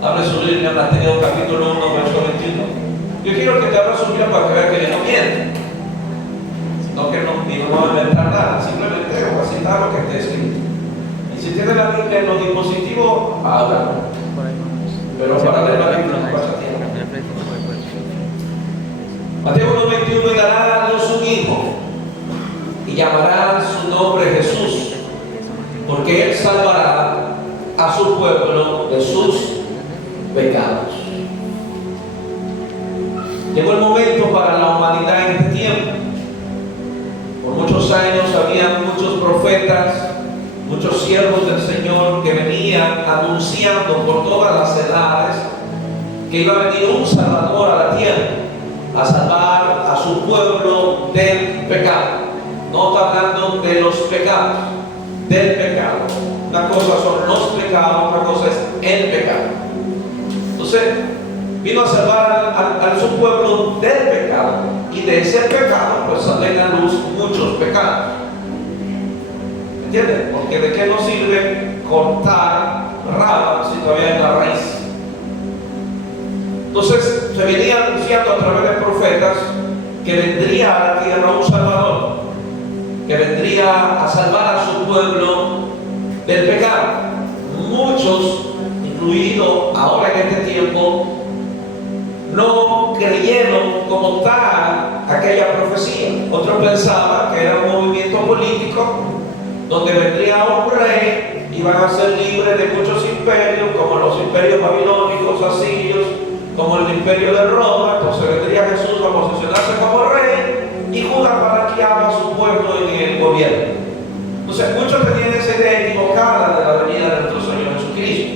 Abre su Biblia en Mateo capítulo 1, verso 21. Yo quiero que te abra su Biblia para que vea que yo no miento. No que no voy a inventar nada, simplemente voy a citar lo que está escrito. Y si tiene la Biblia en los dispositivos, háblalo. Pero para leer la Biblia no pasa tiempo. Mateo 1:21, y dará a Dios un hijo, y llamará su nombre Jesús, porque Él salvará a su pueblo de sus pecados. Llegó el momento para la humanidad en este tiempo. Por muchos años había muchos profetas, muchos siervos del Señor que venían anunciando por todas las edades que iba a venir un Salvador a la tierra, a salvar a su pueblo del pecado. No está hablando de los pecados, del pecado. Una cosa son los pecados, otra cosa es el pecado. Entonces, vino a salvar a su pueblo del pecado, y de ese pecado pues salen a luz muchos pecados. ¿Entienden? Porque de qué nos sirve cortar ramas si todavía hay la raíz. Entonces se venía anunciando a través de profetas que vendría a la tierra un Salvador, que vendría a salvar a su pueblo del pecado. Muchos, incluido ahora en este tiempo, no creyeron como tal aquella profecía. Otros pensaban que era un movimiento político donde vendría un rey, iban a ser libres de muchos imperios, como los imperios babilónicos, asirios, como el imperio de Roma. Entonces vendría Jesús a posicionarse como rey y judaparaqueaba a su pueblo en el gobierno. Entonces muchos tenían esa idea equivocada de la venida de nuestro Señor Jesucristo,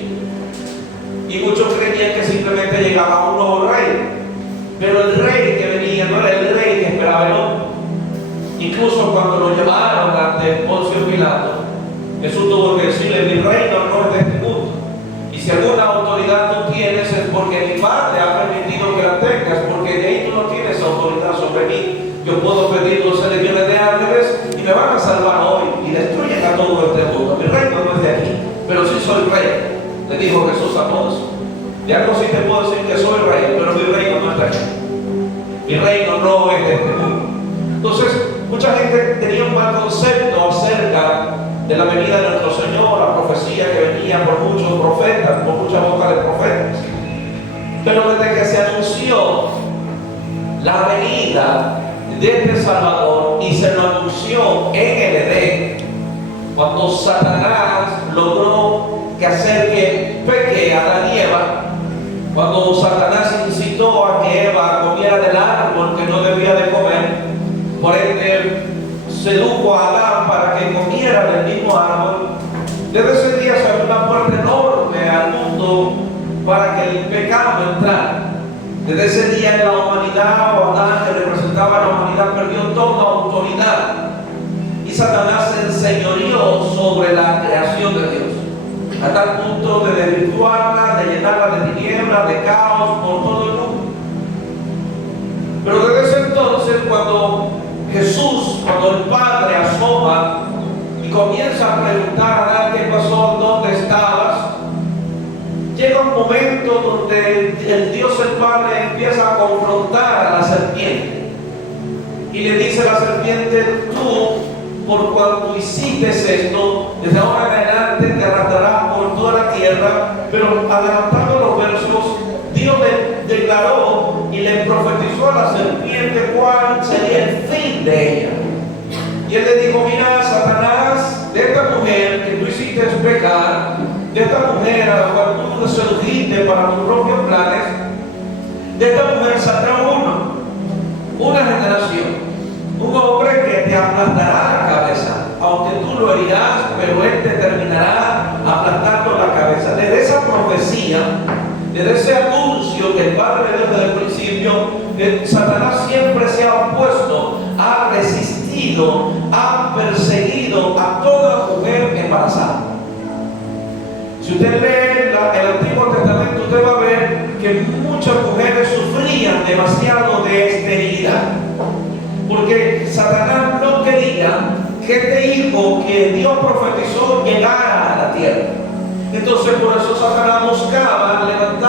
y muchos creían que simplemente llegaba un nuevo rey, pero el rey que venía no era el rey que esperaba el hombre. Incluso cuando lo llevaron ante Poncio Pilato, Jesús tuvo que decirle: mi reino no es de este mundo, y si alguna autoridad tú tienes es porque mi Padre ha permitido que la tengas, porque de ahí tú no tienes autoridad sobre mí. Yo puedo pedir 12 legiones de ángeles y me van a salvar hoy y destruyen a todo este mundo. Mi reino no es de aquí, pero sí soy rey, le dijo Jesús a todos. Ya no sí te puedo decir que soy rey, pero mi reino no está aquí. Mi reino no es de este mundo. Entonces, mucha gente tenía un mal concepto acerca de la venida de nuestro Señor, la profecía que venía por muchos profetas, por muchas bocas de profetas. Pero desde que se anunció la venida de este Salvador, y se lo anunció en el Edén, cuando Satanás logró hacer que peque a Adán y Eva, cuando Satanás incitó a que Eva comiera del árbol que no debía de comer, por ende sedujo a Adán para que comiera del mismo árbol. Desde ese día se abrió una puerta enorme al mundo para que el pecado entrara. Desde ese día la humanidad, o Adán, que representaba a la humanidad, perdió toda autoridad, y Satanás se enseñoreó sobre la creación de Dios, a tal punto de desvirtuarla, de llenarla de tinieblas, de caos por todo el mundo. Pero desde ese entonces, cuando el Padre asoma y comienza a preguntar a Adán: ¿qué pasó? ¿Dónde estabas? Llega un momento donde el Dios el Padre empieza a confrontar a la serpiente y le dice a la serpiente: tú, por cuanto hiciste esto, desde ahora en adelante te arrastrarás por toda la tierra. Pero adelantando los versos, Dios le declaró y le profetizó a la serpiente cuál sería el fin de ella. Y él le dijo: mira, Satanás, de esta mujer que tú hiciste pecar, de esta mujer a la cual tú sedujiste para tus propios planes, de esta mujer saldrá una generación, un hombre que te aplastará la cabeza, aunque tú lo herirás, pero él te terminará aplastando la cabeza. Desde esa profecía, desde ese anuncio que el Padre dio desde el principio, Satanás siempre se ha opuesto, ha resistido, ha perseguido a toda mujer embarazada. Si usted lee el Antiguo Testamento, usted va a ver que muchas mujeres sufrían demasiado de esterilidad, porque Satanás no quería que este hijo que Dios profetizó llegara a la tierra. Entonces por eso Satanás buscaba levantar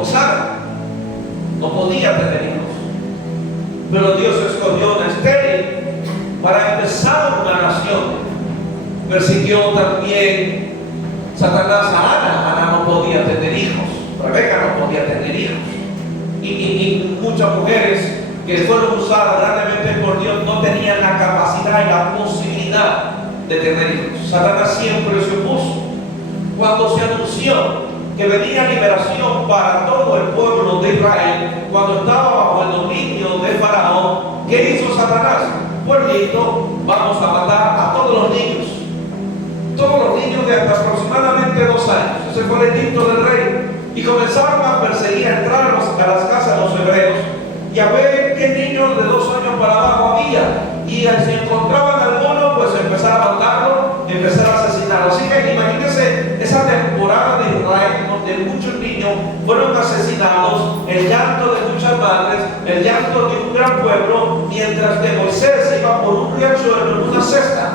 con Sara. No podía tener hijos. Pero Dios escogió una estéril para empezar una nación. Persiguió también Satanás a Ana. Ana no podía tener hijos. Rebeca no podía tener hijos. Y muchas mujeres que fueron usadas grandemente por Dios no tenían la capacidad y la posibilidad de tener hijos. Satanás siempre se opuso. Cuando se anunció que venía liberación para todo el pueblo de Israel, cuando estaba bajo el dominio de Faraón, ¿qué hizo Satanás? Pueblito, vamos a matar a todos los niños. Todos los niños de hasta aproximadamente 2 años. Ese fue el edicto del rey. Y comenzaron a perseguir, a entrar a las casas de los hebreos y a ver qué niños de 2 años para abajo había. Y si encontraban alguno, pues empezar a matarlo, empezar a asesinarlo. Así que imagínense esa temporada de Israel donde muchos niños fueron asesinados, el llanto de muchas madres, el llanto de un gran pueblo, mientras que Moisés iba por un riachuelo en una cesta.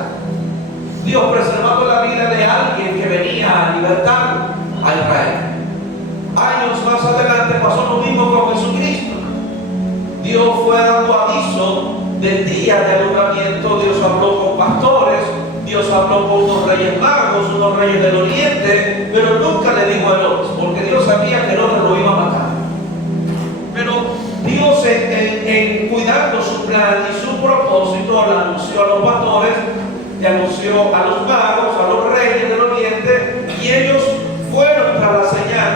Dios preservando la vida de alguien que venía a libertar a Israel. Años más adelante pasó lo mismo con Jesucristo. Dios fue dando aviso del día de alumbramiento. Dios habló con pastores, Dios habló con unos reyes magos, unos reyes del oriente, pero nunca le dijo a Herodes, porque Dios sabía que Herodes lo iba a matar. Pero Dios en cuidando su plan y su propósito, le anunció a los pastores, le anunció a los magos, a los reyes del oriente, y ellos fueron tras la señal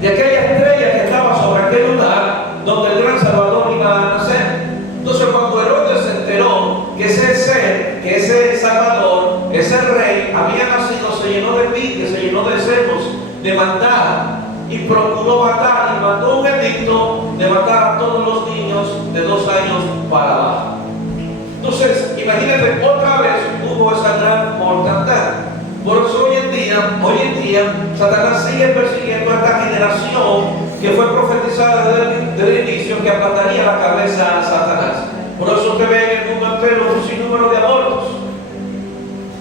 de aquella estrella que estaba sobre aquel lugar donde el gran Salvador iba a nacer. Entonces, cuando Herodes se enteró que ese ser, que ese Salvador, ese rey había nacido, se llenó de pique, se llenó de celos, de maldad, y procuró matar, y mandó un edicto de matar a todos los niños de 2 años para abajo. Entonces, imagínate, otra vez hubo esa gran mortandad. Por eso hoy en día, Satanás sigue persiguiendo a esta generación que fue profetizada desde el inicio, que aplastaría la cabeza a Satanás. Por eso usted ve en el mundo entero un sinnúmero de abortos,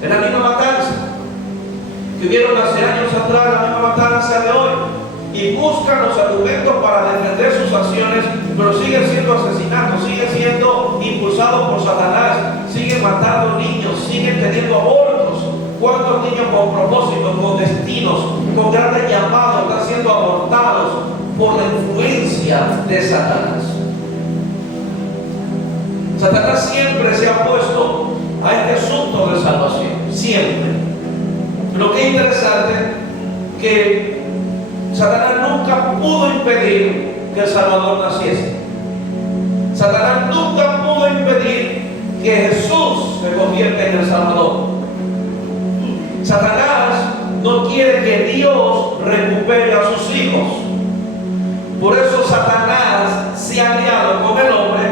en la misma matanza que hubieron hace años atrás, la misma matanza de hoy, y buscan los argumentos para defender sus acciones, pero siguen siendo asesinatos, siguen siendo impulsados por Satanás, siguen matando niños, siguen teniendo abortos. ¿Cuántos niños con propósitos, con destinos, con grandes llamados están siendo abortados por la influencia de Satanás? Satanás siempre se ha opuesto a este asunto de salvación, siempre. Pero qué interesante que Satanás nunca pudo impedir que el Salvador naciese. Satanás nunca pudo impedir que Jesús se convierta en el Salvador. Satanás no quiere que Dios recupere a sus hijos. Por eso Satanás se ha aliado con el hombre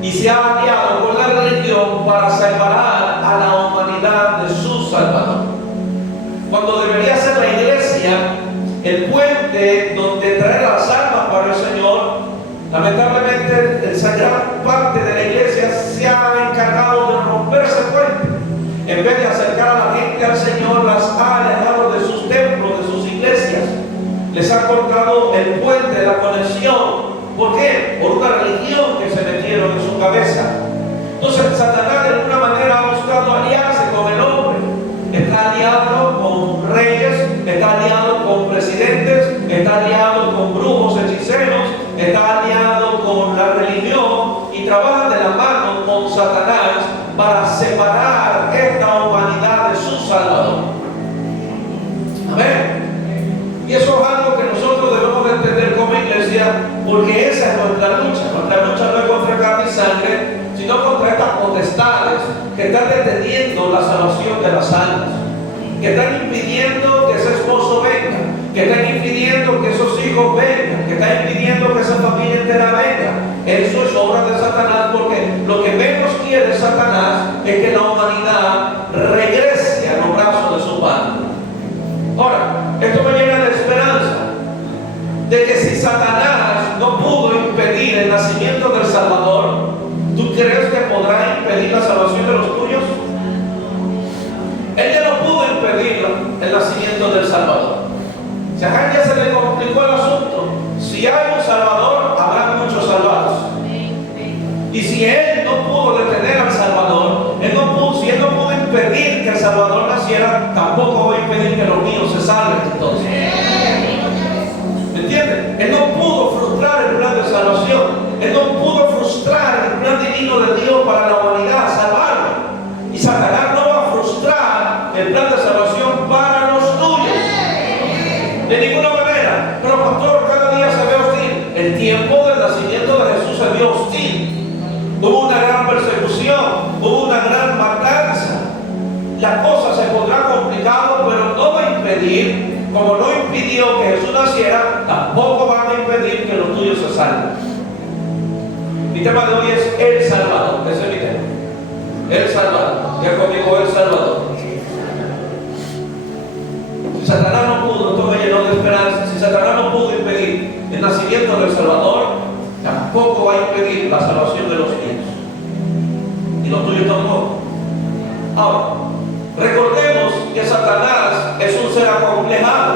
y se ha aliado con la religión para separar a la humanidad de su Salvador. Cuando debería ser la iglesia el puente donde traer las almas para el Señor, lamentablemente esa gran parte de la iglesia se ha encargado de romper ese puente. En vez de acercar a la gente al Señor, las ha alejado de sus templos, de sus iglesias. Les ha cortado el puente de la conexión. ¿Por qué? Por una religión que se metieron en su cabeza. Entonces Satanás de alguna manera ha buscado aliarse con el hombre. Está aliado con reyes, está aliado con presidentes, está aliado con brujos, hechiceros, está aliado con la religión y trabaja de la mano con Satanás para separar esta humanidad de su Salvador. Amén. Y eso es algo que nosotros debemos de entender como iglesia, porque esa es nuestra lucha. Nuestra lucha no es contra carne y sangre, sino contra estas potestades que están deteniendo la salvación de las almas, que están impidiendo que ese esposo venga, que están impidiendo que esos hijos vengan, que están impidiendo que esa familia entera venga. Eso es obra de Satanás, porque lo que menos quiere Satanás es que la humanidad regrese a los brazos de su Padre. Ahora, esto me llena de esperanza de que si Satanás no pudo impedir el nacimiento del Salvador, ¿tú crees que podrá impedir la salvación de los tuyos? Él ya no pudo impedir el nacimiento del Salvador. Si a alguien se le complicó explicó el asunto. Si hay un Salvador, habrá muchos salvados. Y si Él no pudo detener al Salvador, si Él no pudo impedir que el Salvador naciera, tampoco va a impedir que los míos se salven entonces. ¿Me entienden? Él no pudo frustrar el plan de salvación. Él no pudo frustrar el plan divino de Dios para la humanidad, salvarlo. Y Satanás no va a frustrar el plan de salvación para los tuyos. De ninguna manera. Pero pastor, cada día se ve hostil. El tiempo del nacimiento de Jesús se vio hostil. Hubo una gran persecución, hubo una gran matanza. La cosa se pondrá complicado, pero no va a impedir, como no impidió que Jesús naciera, tampoco van a impedir que los tuyos se salven. Mi tema de hoy es el Salvador. Ese es mi tema. El Salvador. Ya conmigo, el Salvador. Si Satanás no pudo, esto me llenó de esperanza. Si Satanás no pudo impedir el nacimiento del Salvador, tampoco va a impedir la salvación de los niños. Y los tuyos tampoco. Ahora, recordemos que Satanás es un ser acomplejado.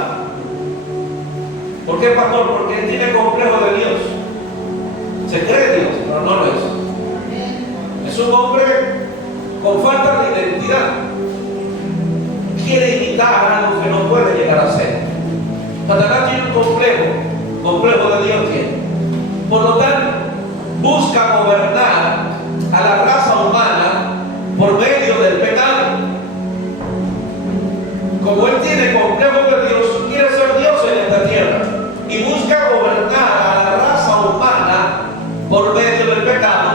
¿Por qué, pastor? Porque él tiene complejo de Dios. Se cree Dios, pero no lo es. Es un hombre con falta de identidad. Quiere imitar algo que no puede llegar a ser. Satanás tiene un complejo de Dios tiene. Por lo tanto, busca gobernar a la raza humana por medio del pecado. Como él tiene complejo de Dios, quiere ser Dios en esta tierra y busca gobernar a la raza humana por medio del pecado.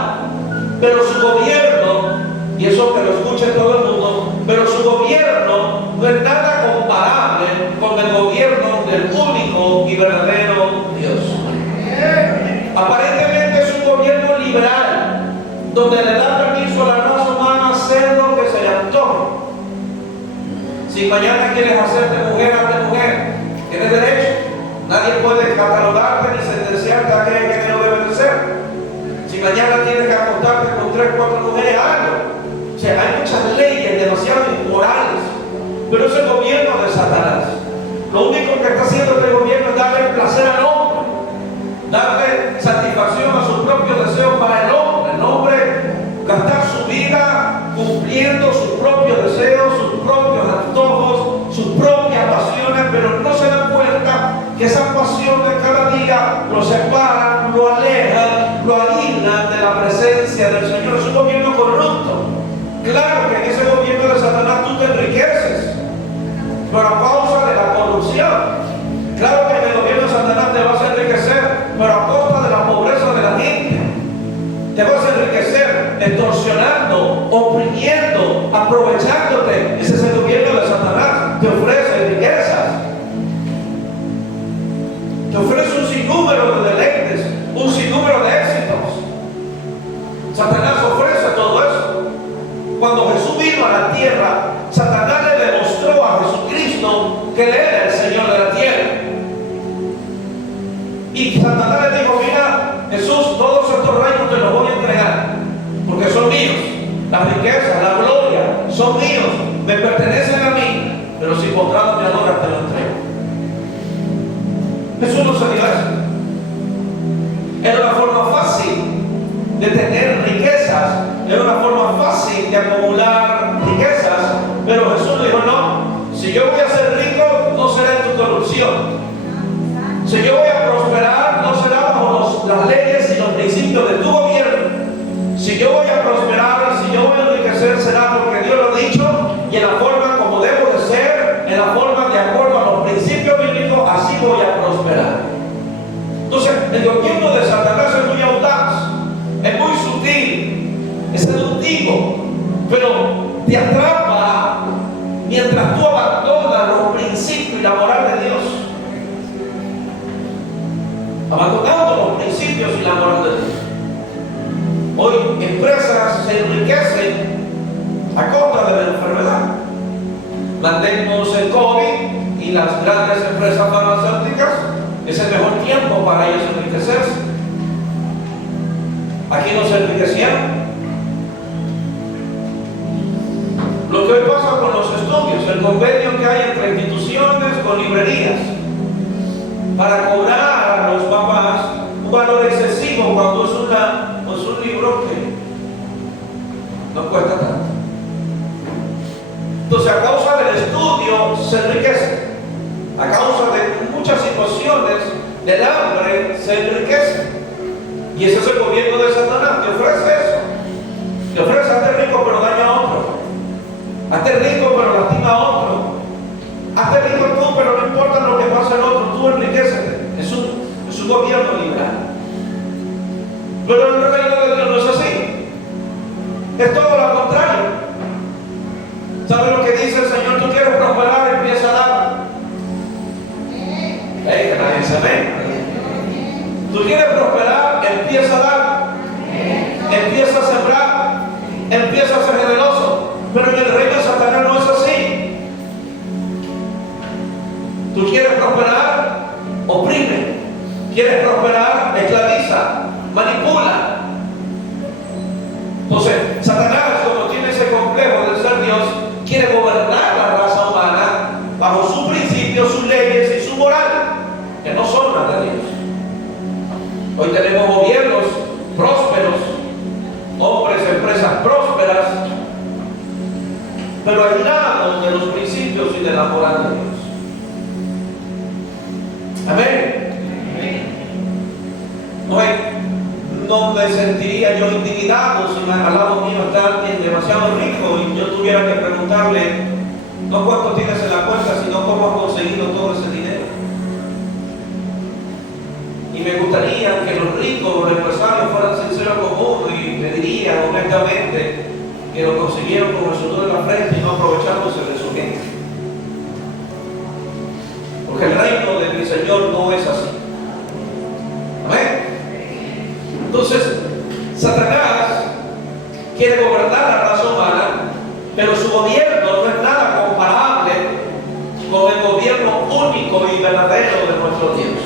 Pero su gobierno, y eso que lo escuche todo el mundo, pero su gobierno no es nada comparable con el gobierno del único y verdadero Dios. Aparentemente es un gobierno liberal, donde le da permiso a la raza humana hacer lo que se le antoje. Si mañana quieres hacerte mujer, hazte mujer. Tienes derecho. Nadie puede catalogarte ni sentenciarte a aquello que no debe de ser. Si mañana tienes que acostarte con 3 o 4 mujeres, hazlo. O sea, hay muchas leyes demasiado inmorales. Pero es el gobierno de Satanás. Lo único que está haciendo este gobierno es darle placer al hombre, darle satisfacción a sus propios deseos para el hombre gastar su vida cumpliendo sus propios deseos, sus propios antojos, sus propias pasiones, pero no se dan cuenta que esas pasiones cada día lo separan, lo alejan, lo aíslan de la presencia del Señor. Es un gobierno corrupto. Claro que en ese gobierno de Satanás tú te enriqueces, pero a causa de la corrupción. Claro que en el gobierno de Satanás te vas a enriquecer, pero a costa de la pobreza de la gente. Te vas a enriquecer extorsionando, oprimiendo, aprovechándote. Ese es el gobierno de Satanás. Te ofrece riquezas. Te ofrece un sinnúmero de deleites, un sinnúmero de éxitos. Satanás ofrece todo eso. Cuando Jesús vino a la tierra, Satanás le demostró a Jesucristo que Él era el Señor de la tierra. Y Satanás le dijo: mira, Jesús, todos estos reinos te los voy a entregar, porque son míos. Las riquezas, la gloria, son míos, me pertenecen a mí, pero si postrado me adoras, te lo entrego. Jesús no se dio eso. Era una forma fácil de tener riquezas, era una forma fácil de acumular riquezas, pero Jesús dijo: no, si yo voy a ser rico, no será en tu corrupción. Si yo voy a prosperar, no será bajo las leyes y los principios de tu gobierno. Si yo voy a prosperar, si yo voy a enriquecer, será porque Dios lo ha dicho y en la forma como debo de ser, en la forma de acuerdo a los principios bíblicos, así voy a prosperar. Entonces, el gobierno de Satanás es muy audaz, es muy sutil, es seductivo, pero te atrapa mientras tú abandonas los principios y la moral de Dios. Abandonando los principios y la moral de Dios. Hoy empresas se enriquecen a costa de la enfermedad. Mantenemos el COVID y las grandes empresas farmacéuticas, es el mejor tiempo para ellos enriquecerse. Aquí no se enriquecieron. Lo que hoy pasa con los estudios, el convenio que hay entre instituciones con librerías. para cobrar a los papás un valor excesivo cuando es un libro que no cuesta tanto. Entonces, a causa del estudio se enriquece. A causa de muchas situaciones del hambre se enriquece. Y ese es el gobierno de Satanás. Te ofrece eso. Te ofrece hazte rico pero daña a otro. Hazte rico pero lastima a otro. Hazte rico tú pero no importa lo que pase al otro. Tú enriquecete. Es un gobierno liberal. Pero el reino de Dios no es así. Es todo lo contrario. ¿Sabe lo que dice el Señor? Tú quieres prosperar, empieza a dar. Que nadie se ve. Tú quieres prosperar, empieza a dar. Empieza a sembrar. Empieza a ser generoso. Pero en el reino de Satanás no es así. Tú quieres prosperar, oprime. Quieres prosperar, esclaviza, manipula. Entonces, Satanás, como tiene ese complejo de ser Dios, quiere gobernar la raza humana bajo sus principios, sus leyes y su moral, que no son las de Dios. Hoy tenemos gobiernos prósperos, hombres, empresas prósperas, pero aislados de los principios y de la moral de Dios. Amén. No me sentiría yo intimidado si al lado mío está alguien demasiado rico y yo tuviera que preguntarle no cuánto tienes en la cuenta, sino cómo has conseguido todo ese dinero. Y me gustaría que los ricos, los empresarios fueran sinceros con uno y me dirían honestamente que lo consiguieron con el sudor de la frente y no aprovechándose de su gente. Porque el reino de mi Señor no es así. Amén. Entonces, Satanás quiere gobernar la raza humana, pero su gobierno no es nada comparable con el gobierno único y verdadero de nuestro Dios.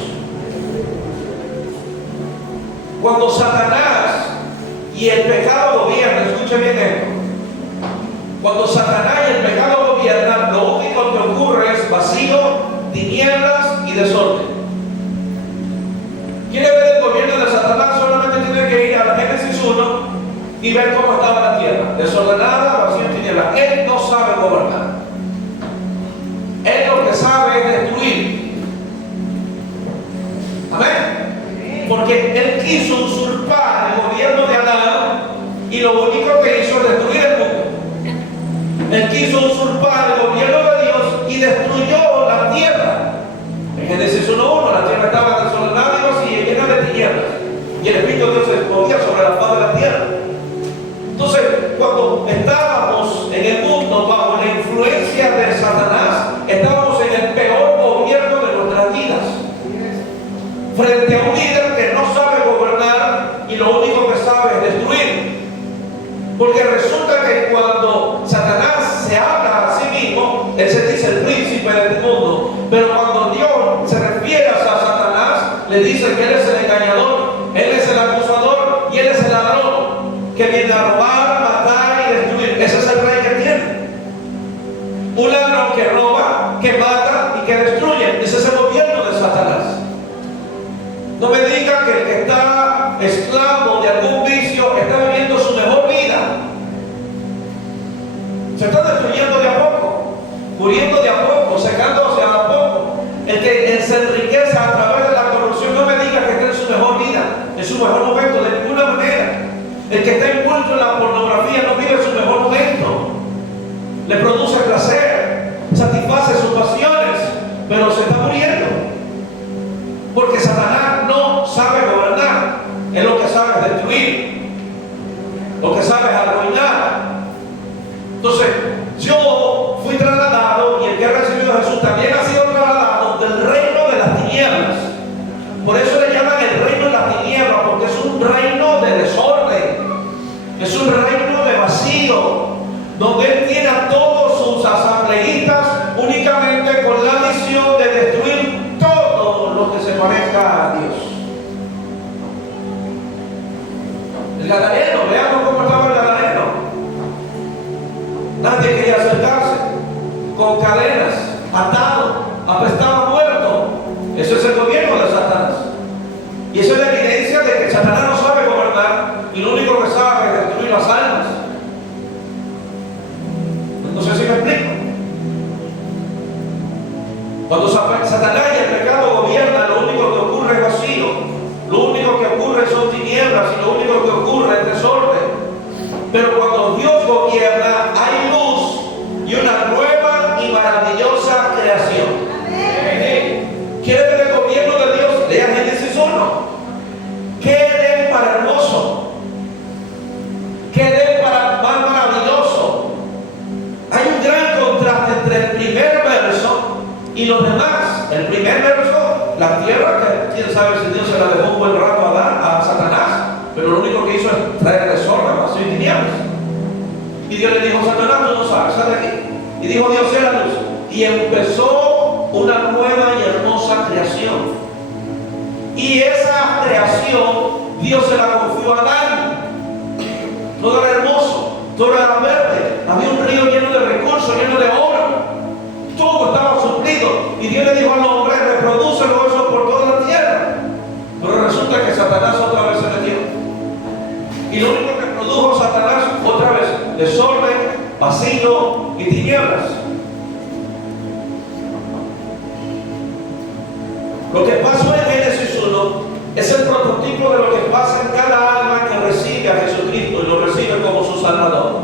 Cuando Satanás y el pecado gobiernan, escuche bien esto, cuando Satanás y el pecado gobiernan, lo único que ocurre es vacío, tinieblas y desorden. ¿Quiere ver el gobierno de Satanás? Solamente tiene que ir a la Génesis 1 y ver cómo estaba la tierra, desordenada, vacía y tinieblas. Él no sabe gobernar. Él lo que sabe es destruir. Amén. Porque él quiso usurpar el gobierno de Adán y lo único que hizo es destruir el mundo. Él quiso usurpar el gobierno de Dios y destruyó la tierra. En Génesis 1:1 la tierra estaba desordenada y vacía, llena de tinieblas, y el Espíritu de Dios se movía sobre la faz de la tierra. Entonces, cuando estábamos en el mundo bajo la influencia de Satanás, estábamos en el peor gobierno de nuestras vidas, frente a un líder que no sabe gobernar y lo único que sabe es destruir. Porque resulta que cuando Satanás se habla a sí mismo, él se dice el príncipe de este mundo, pero cuando Dios se refiere a Satanás, le dice que él es el engañador, él es el acusador y él es el ladrón que viene a robar, matar y destruir. Ese es el rey que tiene. Un ladrón que roba, que mata y que destruye. Ese es el gobierno de Satanás. No me diga que el que está esclavo de algún vicio está viviendo su mejor vida. Se está destruyendo de a poco, muriendo de a poco, secándose a poco. El que se enriquece a través de la corrupción, no me diga que está en su mejor vida, en su mejor momento, de ninguna manera. El que está envuelto en la pornografía no vive su mejor momento. Le produce placer, satisface sus pasiones, pero se está muriendo. Porque Satanás no sabe gobernar. Él lo que sabe es destruir, lo que sabe es arruinar. Entonces, yo fui trasladado, y el que ha recibido a Jesús también ha sido trasladado del reino de las tinieblas. Por eso le llaman el reino de las tinieblas, porque es un reino de desorden, es un reino de vacío, donde él tiene a todos sus asambleístas únicamente con la misión de destruir todo lo que se parezca a Dios. El gadareno, veamos cómo estaba el gadareno. Nadie quería acercarse, con cadenas, atado, apestado, muerto. Eso es el gobierno que Satanás no sabe gobernar y lo único que sabe es destruir las almas. No sé si me explico. Cuando Satanás y el pecado gobiernan, lo único que ocurre es vacío, lo único que ocurre son tinieblas y lo único que ocurre es desorden. Pero cuando Dios gobierna, hay luz y una nueva y maravillosa creación. ¿Quiere ver el gobierno de Dios? Lea Génesis 1. ¿Qué de para hermoso? ¿Qué de para más maravilloso? Hay un gran contraste entre el primer verso y los demás. El primer verso, la tierra, que quién sabe si Dios se la dejó un buen rato a Satanás, pero lo único que hizo es traer desorden, vacío y tinieblas. Y Dios le dijo: Satanás, tú no sabes, sal de aquí. Y dijo Dios: sea la luz. Y empezó una nueva y hermosa creación. Y esa creación Dios se la confió a Adán. Todo era hermoso, todo era verde, había un río lleno de recursos, lleno de oro, todo estaba suplido. Y Dios le dijo al hombre: reprodúcelo eso por toda la tierra. Pero resulta que Satanás otra vez se metió. Y lo único que produjo Satanás otra vez: desorden, vacío y tinieblas. Lo que pasó en Génesis 1 es el prototipo de lo que pasa en cada alma que recibe a Jesucristo y lo recibe como su Salvador.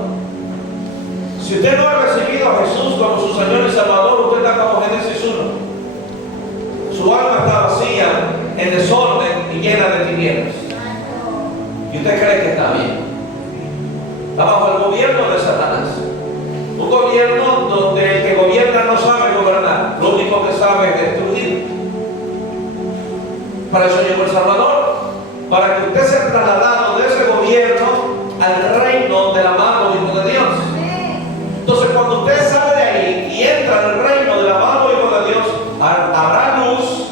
Si usted no ha recibido a Jesús como su Señor y Salvador, usted está como Génesis 1. Su alma está vacía, en desorden y llena de tinieblas. Y usted cree que está bien. Está bajo el gobierno de Satanás. Un gobierno donde el que gobierna no sabe gobernar. Lo único que sabe es destruir. Para eso llegó el Salvador, para que usted sea trasladado de ese gobierno al reino del amado Hijo de Dios. Entonces, cuando usted sale de ahí y entra en el reino del amado Hijo de Dios, habrá luz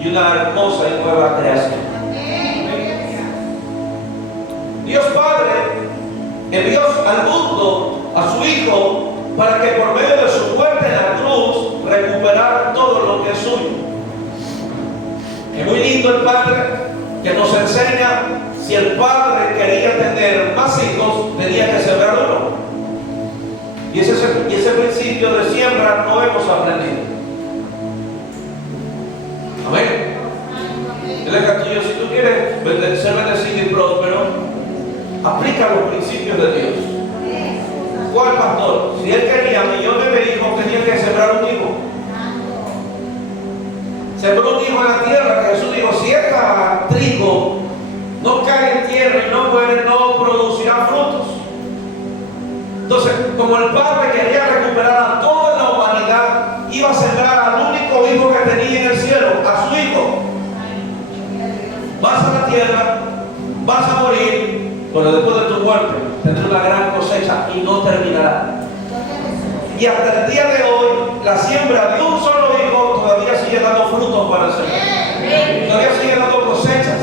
y una hermosa y nueva creación. Dios Padre envió al mundo a su Hijo para que por medio de su muerte en la cruz recuperara todo lo que es suyo. Es muy lindo el Padre que nos enseña: si el Padre quería tener más hijos, tenía que sembrar uno. Y ese principio de siembra no hemos aprendido. Amén. El castillo: si tú quieres ser bendecido y próspero, aplica los principios de Dios. ¿Cuál pastor? Si él quería millones de hijos, tenía que sembrar un hijo. Sembró un hijo en la tierra, que Jesús dijo: si este trigo no cae en tierra y no muere, no producirá frutos. Entonces, como el Padre quería recuperar a toda la humanidad, iba a sembrar al único hijo que tenía en el cielo, a su hijo. Vas a la tierra, vas a morir, pero después de tu muerte tendrás una gran cosecha y no terminará. Y hasta el día de hoy, la siembra de un solo hijo todavía sigue dando frutos para el Señor. Todavía sigue dando cosechas.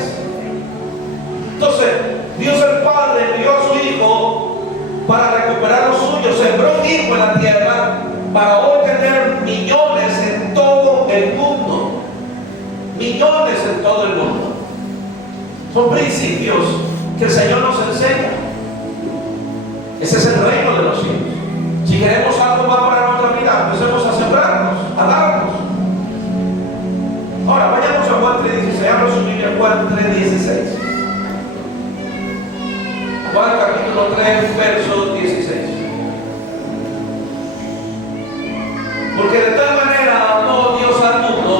Entonces, Dios el Padre envió a su Hijo para recuperar lo suyo. Sembró un hijo en la tierra para hoy tener millones en todo el mundo. Millones en todo el mundo. Son principios que el Señor nos enseña. Ese es el reino de los cielos. Si queremos algo más para nuestra vida, empecemos a sembrarnos, a darnos. Ahora, vayamos a Juan 3:16. Abra su Biblia, Juan 3:16. Juan capítulo 3, verso 16. Porque de tal manera amó Dios al mundo,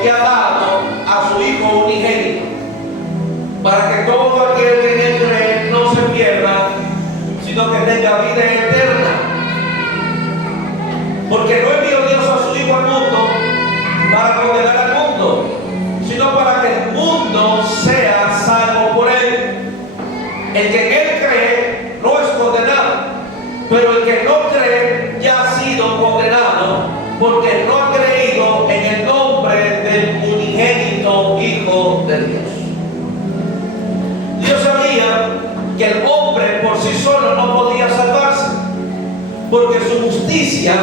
que ha dado a su Hijo unigénito, para que todo aquel que en él cree no se pierda, sino que tenga vida eterna. Porque no envió Dios a su Hijo al mundo para condenar al mundo, sino para que el mundo sea salvo por él. El que en él cree no es condenado, pero el que no cree ya ha sido condenado, porque no ha creído en el nombre del unigénito Hijo de Dios. Dios sabía que el hombre por sí solo no podía salvarse, porque su justicia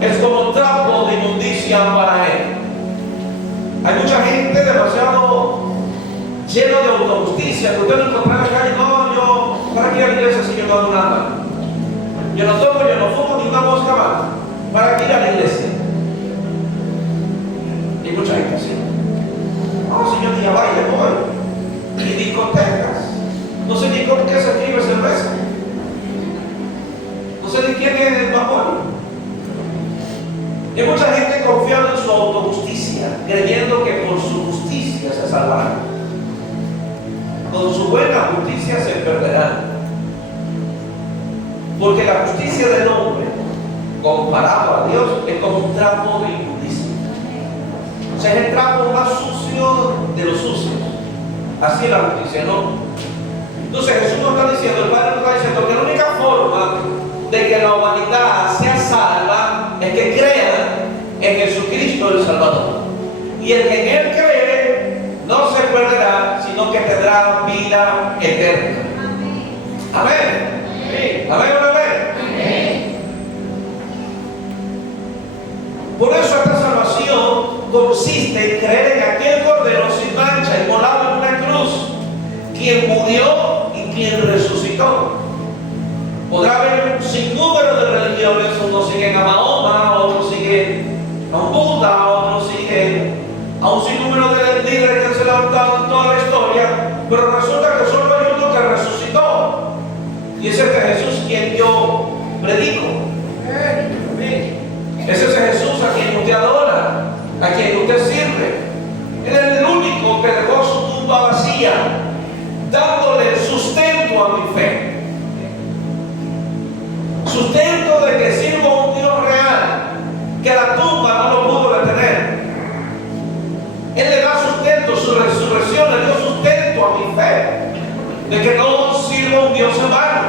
es como trapo de inmundicia para él. Hay mucha gente demasiado lleno de autojusticia, que usted no encontrará acá y no, yo, ¿para qué ir a la iglesia si yo no hago nada? Yo no tomo, yo no fumo, ni una mosca más. ¿Para qué ir a la iglesia? Y mucha gente así. No, si yo ni a baile voy, ni discotecas. No sé ni con qué se escribe cerveza. No sé ni quién es el vapor. Y hay mucha gente confiando en su autojusticia, creyendo que por su justicia se salvarán. Con su buena justicia se perderán. Porque la justicia del hombre, comparado a Dios, es como un trapo de inmundicia. O sea, es el trapo más sucio de los sucios. Así es la justicia, ¿no? Entonces Jesús nos está diciendo, el Padre nos está diciendo que la única forma de que la humanidad sea salva es que crean en Jesucristo el Salvador. Y el que en Él cree no se perderá, sino que tendrá vida eterna. Amén. Amén. Amén. Amén. Por eso esta salvación consiste en creer en aquel Cordero sin mancha, inmolado en una cruz, quien murió y quien resucitó. Podrá haber un sinnúmero de religiones, unos siguen a Mahoma, otros siguen a un Buda, otros siguen a un sinnúmero de líderes que han se levantado en toda la historia, pero resulta que solo hay uno que resucitó, y es este Jesús quien yo predico. Es ese Jesús a quien usted adora, a quien usted sirve. Él es el único que dejó su tumba vacía, dándole sustento a mi fe. Sustento de que sirvo a un Dios real, que la tumba no lo pudo detener. Él le da sustento, su resurrección le dio sustento a mi fe, de que no sirvo a un Dios en vano.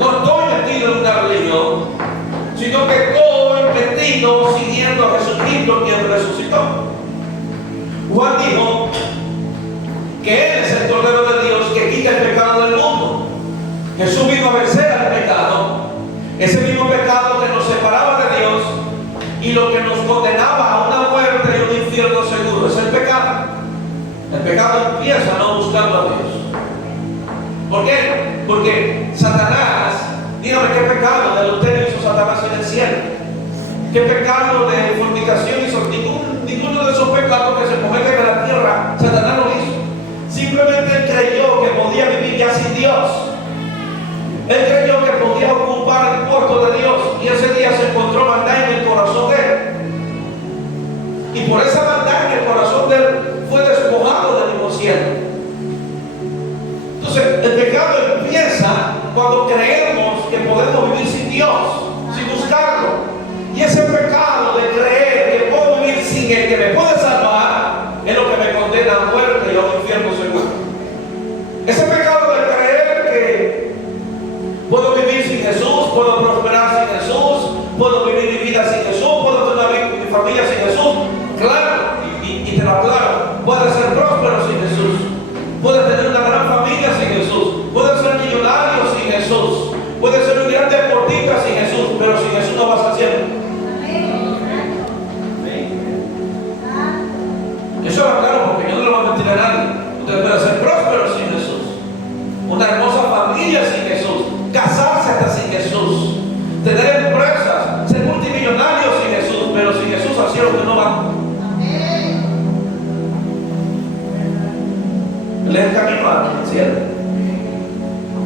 No estoy metido en una religión, sino que estoy metido siguiendo a Jesucristo quien resucitó. Juan dijo que Él es el Cordero de Dios que quita el pecado del mundo. Jesús vino a vencer al pecado, ese mismo pecado que nos separaba de Dios y lo que nos condenaba a una muerte y un infierno seguro. Es el pecado. El pecado empieza no buscando a Dios. ¿Por qué? Porque Satanás, dígame qué pecado de adulterio hizo Satanás en el cielo. ¿Qué pecado de fornicación hizo? Ninguno de esos pecados que se cometen en la tierra, Satanás lo hizo. Simplemente él creyó que podía vivir ya sin Dios. Él creyó que podía ocupar el puesto de Dios, y ese día se encontró maldad en el corazón de él. Y por esa maldad en el corazón de él fue despojado del mismo cielo. Entonces, el pecado empieza cuando creemos que podemos vivir sin Dios, sin buscarlo. Y ese pecado de creer que puedo vivir sin el que me puede salvar es lo que me condena a muerte y a un infierno seguro. Ese pecado de creer que puedo vivir sin Jesús, puedo prosperar sin Jesús, puedo vivir mi vida sin Jesús, puedo tener mi familia sin Jesús. Claro, y te lo aclaro, puedes ser próspero sin Jesús, puedes tener una gran familia sin Jesús, puedes ser millonario sin Jesús, puedes ser un gran deportista sin Jesús, pero sin Jesús no vas al cielo. Eso lo aclaro porque yo no lo voy a mentir a nadie. Usted puede ser próspero sin Jesús, una hermosa familia sin Jesús, casarse hasta sin Jesús, tener empresas, ser multimillonario sin Jesús, pero sin Jesús al cielo que no va. Él es el camino al cielo.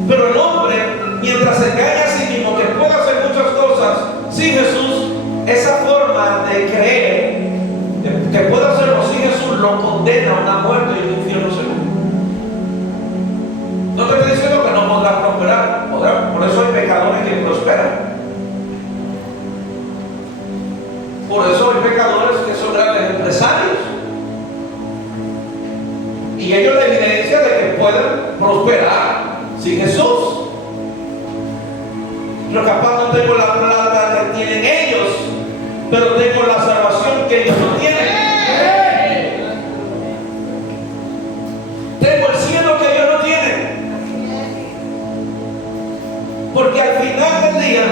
Pero el hombre, mientras se engaña a sí mismo que puede hacer muchas cosas sin Jesús, esa forma de creer que puede hacerlo sin Jesús lo condena a una muerte y un infierno seguro. No te estoy diciendo que no podrás prosperar, podrás. Por eso hay pecadores que prosperan. Por eso hay pecadores que son grandes empresarios. Y ellos la evidencia de que pueden prosperar sin Jesús. Pero capaz no tengo la plata que tienen ellos, pero tengo la salvación que ellos no tienen. Tengo el cielo que ellos no tienen. Porque al final del día,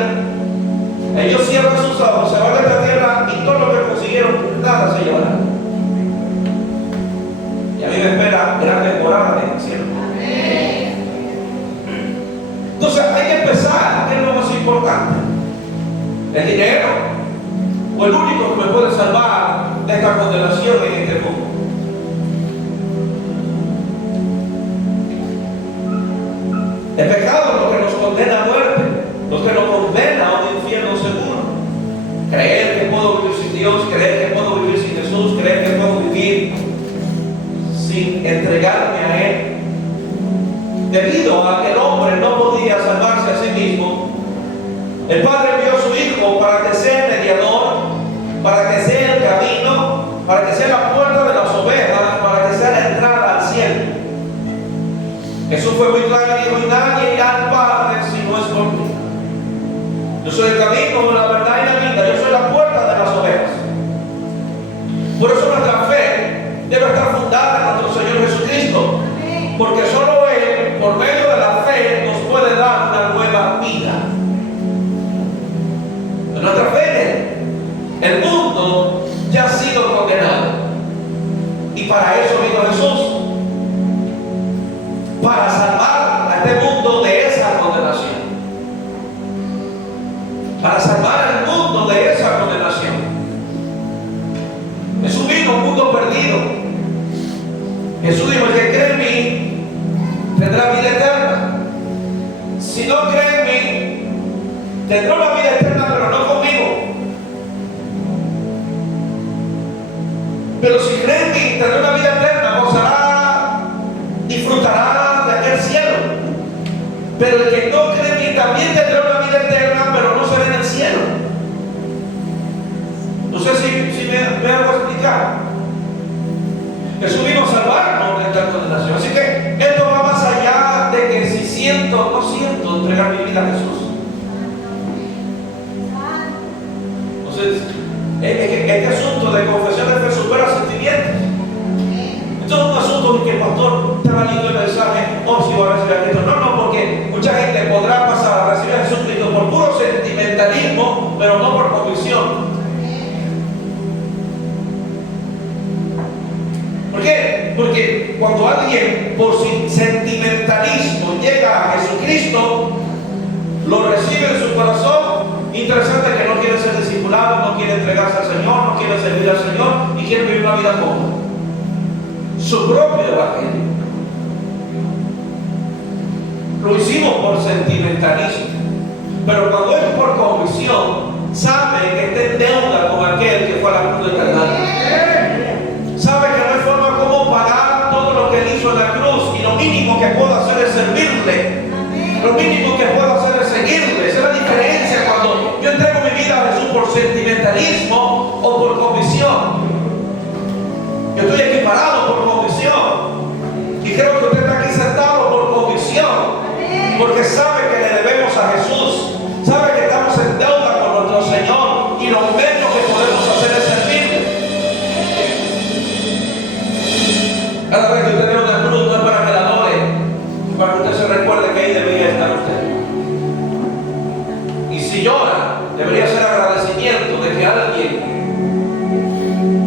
ellos cierran sus ojos, se van de esta tierra y todo lo que consiguieron, nada se llevará. Y a mí me espera el dinero, o el único que me puede salvar de esta condenación en este mundo. El pecado es lo que nos condena a muerte, lo que nos condena a un infierno seguro. Creer que puedo vivir sin Dios, creer que puedo vivir sin Jesús, creer que puedo vivir sin entregarme a Él. Debido a que el hombre no podía salvarse a sí mismo, el Padre envió a su Hijo para que sea el mediador, para que sea el camino, para que sea la puerta de las ovejas, para que sea la entrada al cielo. Jesús fue muy claro y dijo: y nadie irá al Padre si no es por mí. Yo soy el camino, la verdad y la vida. Yo soy la puerta de las ovejas. Por eso nuestra fe debe estar fundada en nuestro Señor Jesucristo, porque solo Él, por medio de la fe, nos puede dar una nueva vida. En nuestra fe, el mundo ya ha sido condenado, y para eso vino Jesús, para salvar a este mundo de esa condenación, para salvar al mundo de esa condenación. Jesús vino a un mundo perdido. Jesús dijo: el que cree en mí tendrá vida eterna. Si no cree en mí, tendrá una vida eterna, pero no conmigo. Pero si cree en mí, tendrá una vida eterna, gozará, disfrutará de aquel cielo. Pero el que no cree en mí también tendrá una vida eterna, pero no será en el cielo. No sé si me hago explicar. Jesús vino a salvarnos de esta condenación. Así que esto va más allá de que si siento o no siento entregar mi vida a Jesús. Entonces, este asunto de confesión de fe supera sentimientos. Esto es un asunto en que el pastor estaba leyendo el mensaje: oh, si voy a recibir a Cristo. No, porque mucha gente podrá pasar a recibir a Jesucristo por puro sentimentalismo, pero no por convicción. ¿Por qué? Porque cuando alguien por su sentimentalismo llega a Jesucristo, lo recibe en su corazón. Interesante que no quiere ser discipulado, no quiere entregarse al Señor, no quiere servir al Señor y quiere vivir una vida cómoda. Su propio evangelio lo hicimos por sentimentalismo, pero cuando es por convicción, sabe que está en deuda con aquel que fue a la cruz del Calvario. Sabe que no hay forma como pagar todo lo que Él hizo en la cruz, y lo mínimo que puedo hacer es servirle. Lo mínimo que puedo hacer es seguirle. Esa es la diferencia cuando yo entrego mi vida a Jesús por sentimentalismo o por convicción. Yo estoy equiparado por convicción, y creo que usted está aquí sentado por convicción, porque sabe que le debemos a Jesús, sabe que estamos en deuda con nuestro Señor, y lo menos que podemos hacer es servirle. Cada vez que usted ve una cruz, no es para que la adore, es para que usted se recuerde que ahí debería estar usted. Y si llora, debería ser agradecimiento de que alguien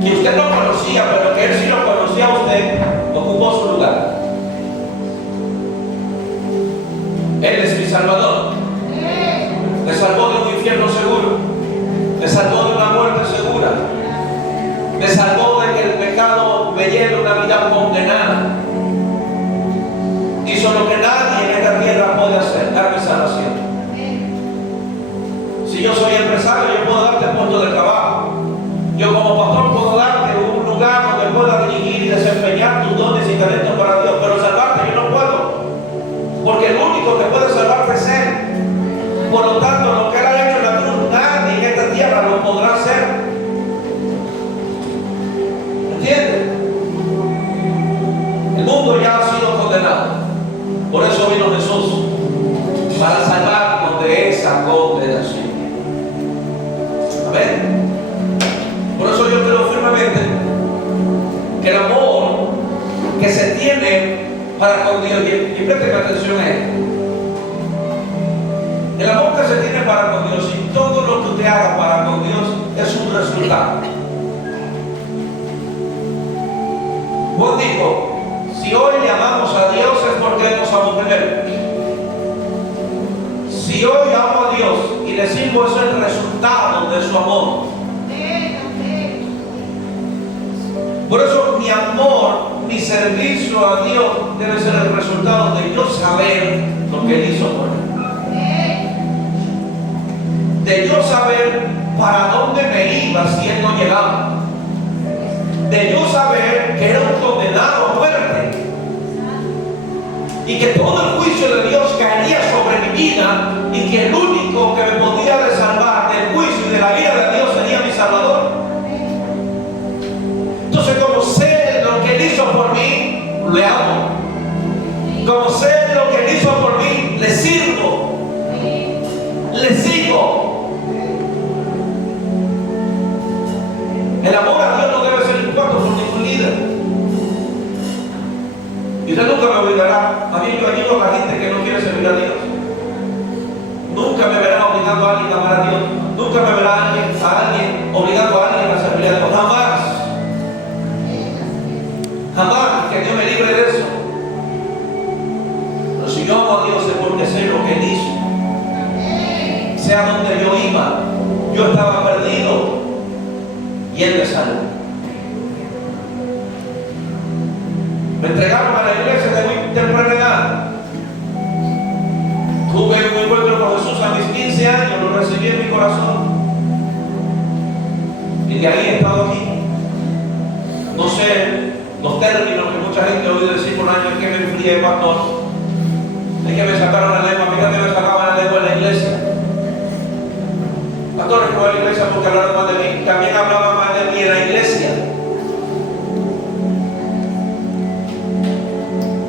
que usted no conocía, pero que Él sí lo conocía a usted, ocupó su lugar. Él es mi Salvador. Me salvó de un infierno seguro, me salvó de una muerte segura, me salvó de que el pecado me lleve una vida condenada. Hizo lo que nadie en esta tierra puede hacer: darme salvación. Si yo soy empresario, yo puedo darte puesto de trabajo. Yo como pastor puedo darte un lugar donde puedas dirigir y desempeñar tus dones y talentos para Dios, pero salvarte yo no puedo, porque el único que puede salvarte es Él. Por lo tanto, lo que Él ha hecho en la cruz, nadie en esta tierra lo podrá hacer. ¿Entiendes? El mundo ya ha sido condenado. Por eso vino Jesús, para salvarnos de esa condenación. Amén. Por eso yo creo firmemente que el amor que se tiene para con Dios, y presten atención a esto, el amor que se tiene para con Dios y todo lo que usted haga para con Dios es un resultado. Juan dijo: si hoy le amamos a Dios es porque Él nos amó primero. Si hoy amo a Dios y le sirvo es el resultado de su amor. Por eso mi amor, mi servicio a Dios debe ser el resultado de yo saber lo que Él hizo por mí. De yo saber para dónde me iba si Él no llegaba. De yo saber que era un condenado a muerte. Y que todo el juicio de Dios caería sobre mi vida. Y que el único que me podía salvar del juicio y de la ira de Dios sería mi Salvador. Entonces, como sé lo que Él hizo por mí, le amo. Como sé lo que Él hizo por mí, le sirvo. Le sigo. El amor a Dios no debe ser impuesto por ningún líder. Y usted nunca me obligará. A mí yo ayudo a la gente que no quiere servir a Dios. Nunca me verá obligando a alguien a amar a Dios. Nunca me verá a alguien obligando a alguien a servir a Dios. Jamás. Jamás, que Dios me libre de eso. Pero si yo amo a Dios es porque sé lo que Él hizo. Sea donde yo iba, yo estaba perdido y Él me salvó. Me entregaron a la iglesia de muy temprana edad. Tuve un encuentro con Jesús a mis 15 años, lo recibí en mi corazón. Y de ahí he estado aquí. No sé los términos que mucha gente ha oído decir por años, es que me enfrié, pastor. Es que me sacaron la lengua, fíjate, me sacaban la lengua en la iglesia. Pastores que fue a la iglesia porque hablaron mal de mí, también hablaban mal de mí en la iglesia.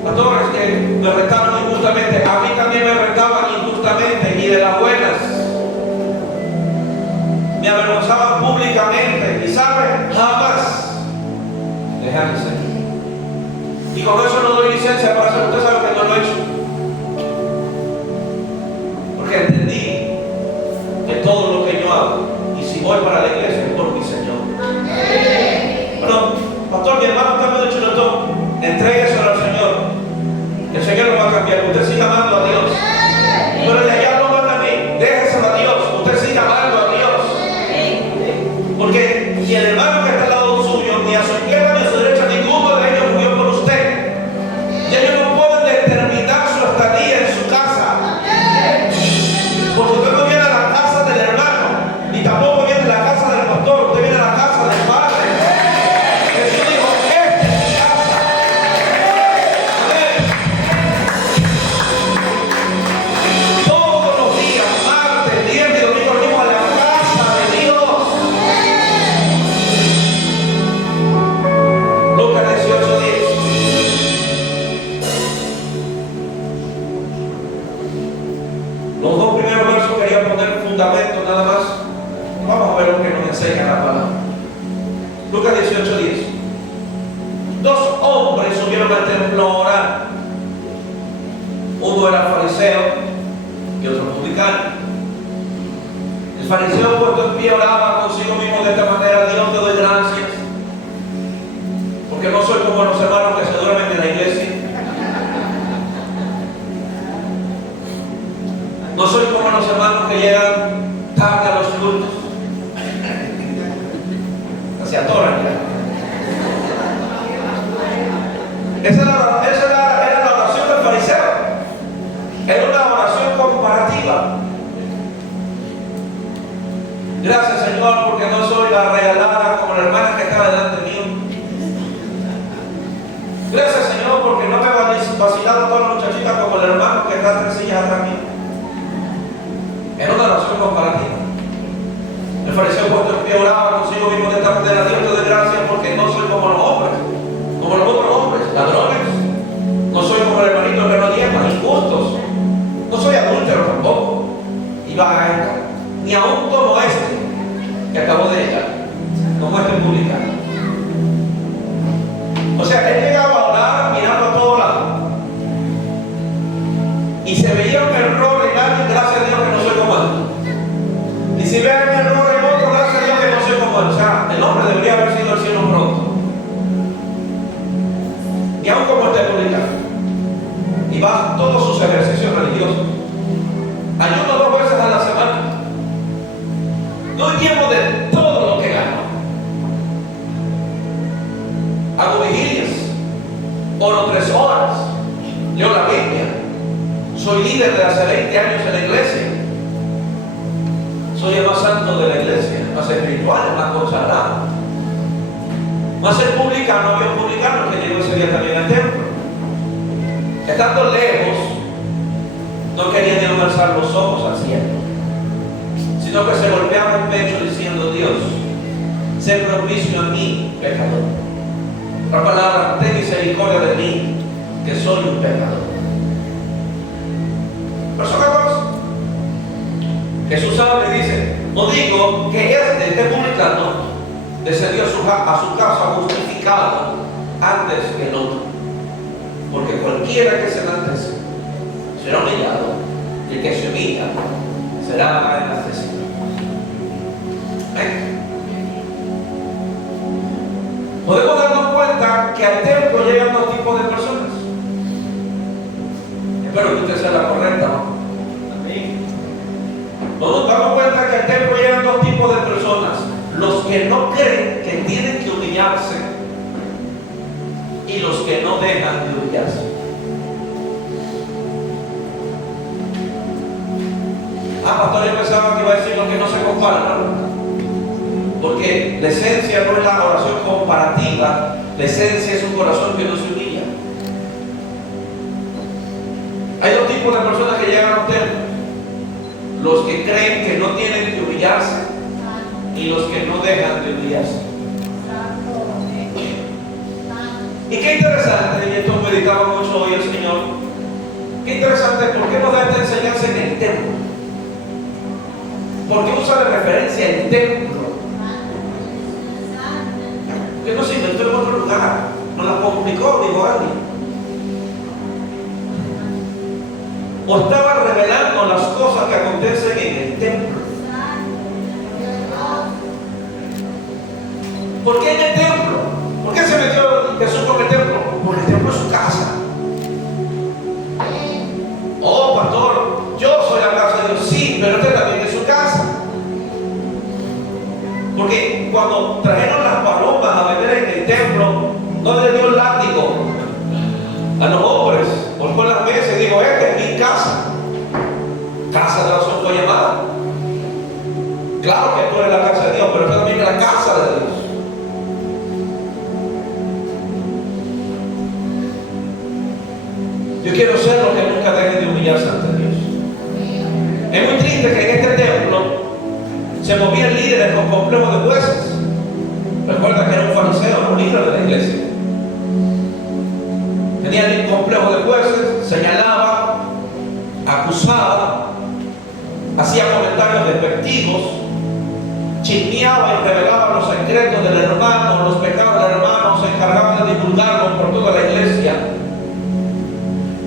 Pastores que me retaron injustamente, a mí también me retaban injustamente y de las buenas. Me avergonzaban públicamente y ¿saben? Jamás dejar de ser. Y con eso no doy licencia para hacer, usted sabe que no lo he hecho. Porque entendí que todo lo que yo hago, y si voy para la iglesia es por mi Señor. Bueno, pastor, mi hermano está muy chulotón, entrégueselo al Señor. El Señor lo va a cambiar, usted siga amando a Dios. Pero de allá no manda a mí, déjeselo a Dios, usted siga amando a Dios. Porque si el hermano que está al lado suyo, ni a su izquierda ni a su derecha, ninguno de ellos murió por usted. Y ellos no pueden determinar su estadía en su casa. Porque usted no viene a la casa del hermano, ni tampoco viene a la casa del pastor, usted viene a la casa del Padre. Jesús dijo, esta es mi casa. Amén. Todos los días, martes, viernes y domingo, venimos a la casa de Dios. Lucas 18:10. Los dos primeros versos quería poner fundamento nada más. Vamos a ver lo que nos enseña la palabra. Lucas 18:10. Dos hombres subieron al templo a orar. Uno era fariseo y otro publicano. El fariseo puesto en pie oraba consigo mismo de esta manera: Dios, te doy gracias, porque no soy como los hermanos que se duermen en la iglesia. No soy como los hermanos que llegan tarde a los cultos. Se atoran ya. Esa era la oración del fariseo. Era una oración comparativa. Gracias, Señor, porque no soy la regalada como la hermana que está delante mío. Gracias, Señor, porque no me van vacilando todas las muchachitas como el hermano que está 3 sillas atrás mío. Era una oración comparativa. El fariseo puesto en pie oraba consigo mismo de esta manera: Dios, te doy gracias porque no soy como los hombres, como los otros hombres, ladrones. No soy como el hermanito que no diezma, injustos. No soy adúltero tampoco. Y vaga, ni aún como este que acabó de llegar, como este publicano. O sea, él llegaba a orar mirando a todos lados. Y se veía un error en alguien, gracias a Dios que no soy como él. Y si vean un error en otro, gracias a Dios que no soy como él. O sea, el hombre debería haber sido al cielo pronto. Y aún como este publicano. Y va a todos sus ejercicios religiosos. Ayuno 2 veces a la semana. oro 3 horas, leo la Biblia, soy líder de hace 20 años en la iglesia, soy el más santo de la iglesia, más espiritual, el más consagrado, más el publicano. Había un publicano que llegó ese día también al templo. Estando lejos, no quería ni alzar los ojos al cielo, sino que se golpeaba el pecho diciendo: Dios, sé propicio a mí, pecador. La palabra: ten misericordia de mí, que soy un pecador. Verso 14. Jesús habla y dice: no digo que este publicano descendió a su casa justificado antes que el otro, porque cualquiera que se enaltece será humillado, y el que se humilla será enaltecido. Podemos darnos cuenta que al templo llegan dos tipos de personas. Espero que usted sea la correcta, ¿no? Nos damos cuenta que al templo llegan dos tipos de personas: los que no creen que tienen que humillarse y los que no dejan de humillarse. Pastor, yo pensaba que iba a decir los que no se comparan, ¿no? Porque la esencia no es la oración comparativa, la esencia es un corazón que no se humilla. Hay dos tipos de personas que llegan a un templo: los que creen que no tienen que humillarse y los que no dejan de humillarse. Y qué interesante, y esto meditaba mucho hoy el Señor, qué interesante, ¿por qué nos da esta enseñanza en el templo? ¿Por qué usa de referencia el templo? Que no se inventó en otro lugar, nos la comunicó, dijo alguien. O estaba revelando las cosas que acontecen en el templo. ¿Por qué en el templo? ¿Por qué se metió Jesús con el templo? Porque el templo es su casa. Oh, pastor, yo soy la casa de Dios. Sí, pero usted también es su casa. Porque cuando trajeron las palomas a vender en el templo, no le dio el látigo a los hombres, volcó las mesas y dijo: esta es mi casa. Casa de oración fue llamada. Claro que tú eres la casa de Dios, pero tú también eres la casa de Dios. Yo quiero ser los que nunca dejen de humillarse ante Dios. Es muy triste que en este templo se movían líderes con complejos de jueces. Recuerda que era un fariseo, un líder de la iglesia. Tenía el complejo de jueces, señalaba, acusaba, hacía comentarios despectivos, chismeaba y revelaba los secretos del hermano, los pecados del hermano, se encargaba de divulgarlos por toda la iglesia,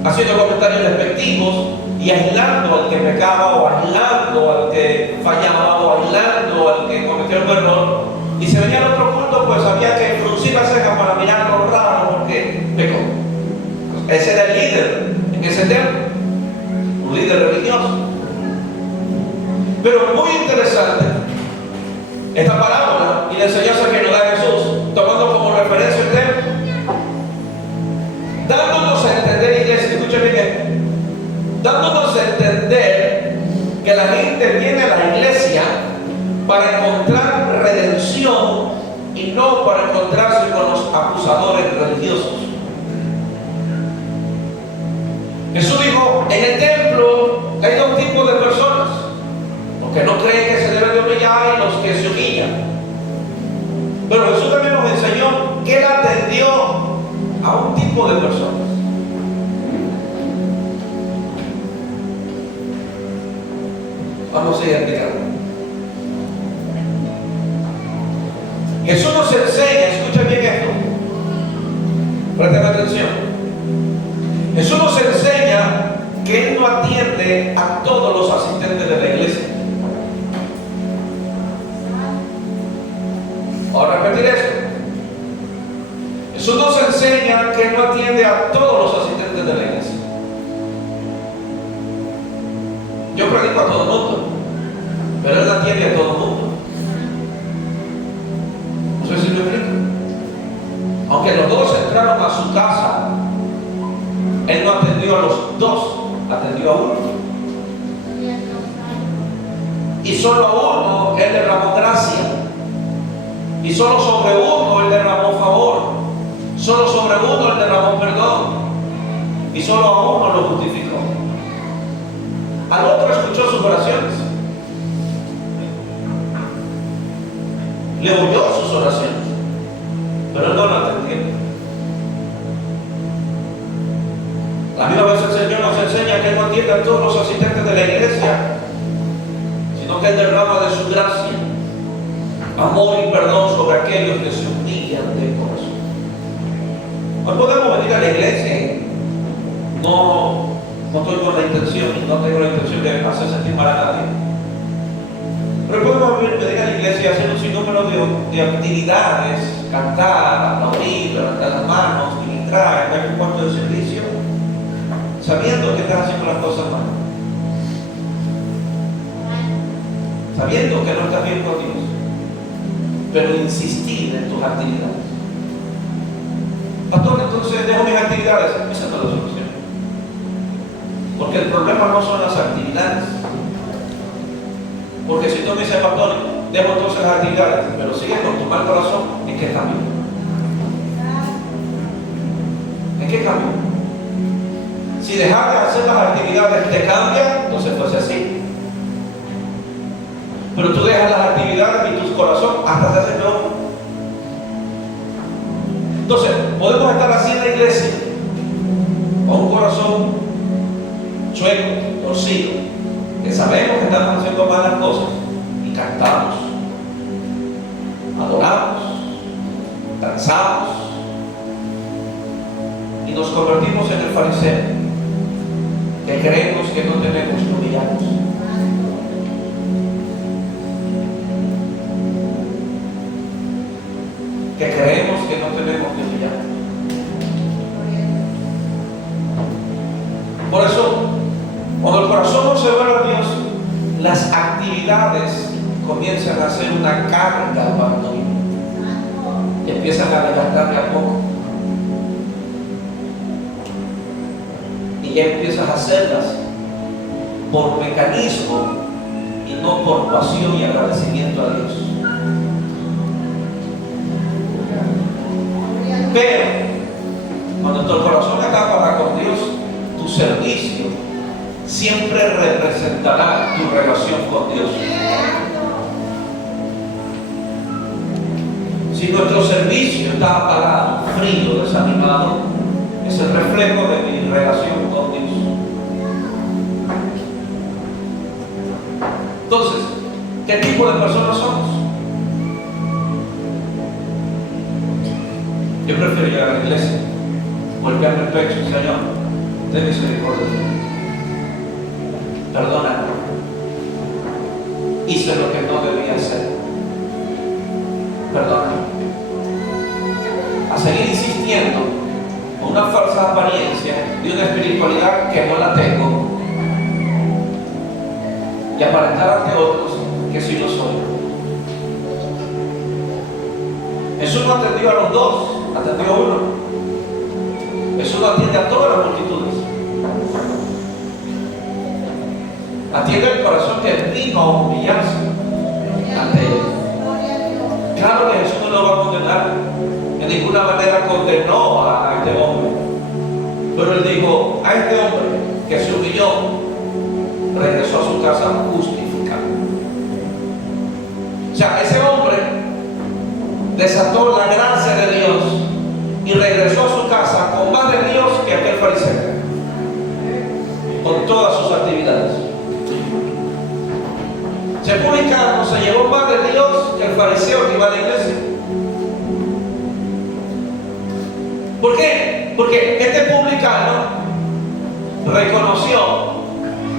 haciendo comentarios despectivos y aislando al que pecaba, o aislando al que fallaba, o aislando al que cometió el error. Y se venía al otro culto, pues había que fruncir la ceja para mirarlo raro porque pecó. Ese era el líder en ese templo, un líder religioso. Pero muy interesante esta parábola y la enseñanza que nos da Jesús, tomando como referencia el templo, dándonos a entender, iglesia, escuchen bien, dándonos a entender que la gente viene a la iglesia para encontrar redención y no para encontrarse con los acusadores religiosos. Jesús dijo: en el templo hay dos tipos de personas: los que no creen que se deben de humillar y los que se humillan. Pero Jesús también nos enseñó que Él atendió a un tipo de personas. Vamos a ir explicando. Jesús nos enseña, escuchen bien esto, presten atención. Jesús nos enseña que Él no atiende a todos los asistentes de la iglesia. Ahora repetir esto. Jesús nos enseña que Él no atiende a todos los asistentes de la iglesia. Yo predico a todo el mundo, pero Él atiende a todo el mundo. No sé si me explico. Aunque los dos entraron a su casa Él no atendió a los dos, atendió a uno. Y solo a uno Él derramó gracia. Y solo sobre uno Él derramó favor. Solo sobre uno Él derramó perdón. Y solo a uno lo justificó. Al otro escuchó sus oraciones. Le oyó sus oraciones. Pero Él no lo atendió. La misma vez el Señor nos enseña que Él no atiende a todos los asistentes de la iglesia, sino que Él derrama de su gracia, amor y perdón sobre aquellos que se humillan de corazón. Hoy podemos venir a la iglesia y no estoy con la intención, y no tengo la intención de hacer sentir mal a nadie. Pero podemos venir a la iglesia y hacer un sinnúmero de actividades, cantar, aplaudir, levantar las manos, ministrar, en algún cuarto de servicio, sabiendo que estás haciendo las cosas mal. Sabiendo que no estás bien con Dios, pero insistir en tus actividades. Pastor, entonces dejo mis actividades. Esa no es la solución. Porque el problema no son las actividades. Porque si tú me dices, pastor, dejo entonces las actividades, pero sigues con tu mal corazón, ¿en qué cambio? ¿En qué cambio? Si dejar de hacer las actividades te cambia, entonces fuese así. Pero tú dejas las actividades y tu corazón hasta se hace peor. Entonces, podemos estar así en la iglesia, con un corazón chueco, torcido, que sabemos que estamos haciendo malas cosas, y cantamos, adoramos, danzamos, y nos convertimos en el fariseo, que creemos que no tenemos que humillarnos. Que creemos que no tenemos que humillarnos. Por eso, cuando el corazón no se vuelve a Dios, las actividades comienzan a ser una carga para tu vida. Y empiezan a desgastar de a poco. Y ya empiezas a hacerlas por mecanismo y no por pasión y agradecimiento a Dios. Pero cuando tu corazón está para con Dios, tu servicio siempre representará tu relación con Dios. Si nuestro servicio está apagado, frío, desanimado, es el reflejo de mi relación con Dios. Entonces, ¿qué tipo de personas somos? Yo prefiero llegar a la iglesia, golpearme el pecho, Señor, ten misericordia de mí. Perdóname. Hice lo que no debía hacer. Perdóname. A seguir insistiendo con una falsa apariencia de una espiritualidad que no la tengo y aparentar ante otros que sí lo soy. Jesús no atendió a los dos, atendió a uno. Jesús no atiende a todas las multitudes. Atiende el corazón que vino a humillarse ante Él. Claro que Jesús no lo va a condenar. De ninguna manera condenó a este hombre. Pero Él dijo, a este hombre que se humilló, regresó a su casa justificado. O sea, ese hombre desató la gracia de Dios y regresó a su casa con más de Dios que aquel fariseo, con todas sus actividades. Ese publicano se llevó más de Dios que el fariseo que iba a la iglesia. ¿Por qué? Porque este publicano reconoció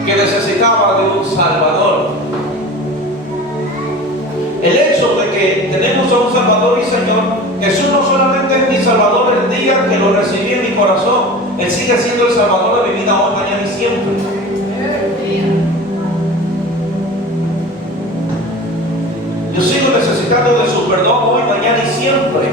que necesitaba de un Salvador. El hecho de que tenemos a un Salvador y Señor, Jesús no solamente es mi Salvador el día que lo recibí en mi corazón, Él sigue siendo el Salvador de mi vida hoy, mañana y siempre. Yo sigo necesitando de su perdón hoy, mañana y siempre.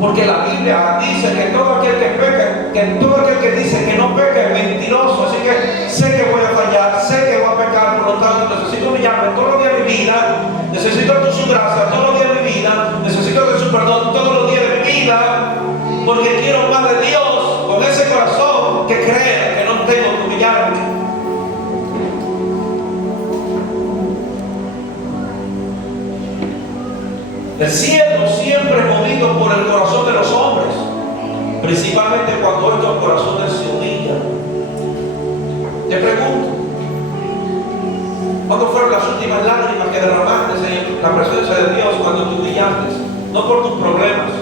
Porque la Biblia dice que todo aquel que peca, que todo aquel que dice que no peca es mentiroso. Así que sé que voy a fallar, sé que voy a pecar, por lo tanto necesito humillarme todos los días de mi vida, necesito de su gracia todos los días de mi vida, necesito de su perdón todos los días de mi vida, porque quiero más de Dios con ese corazón que crea que no tengo que humillarme. El cielo siempre es movido por el corazón de los hombres, principalmente cuando estos corazones se humillan. Te pregunto, ¿cuándo fueron las últimas lágrimas que derramaste en la presencia de Dios cuando te humillaste? No por tus problemas.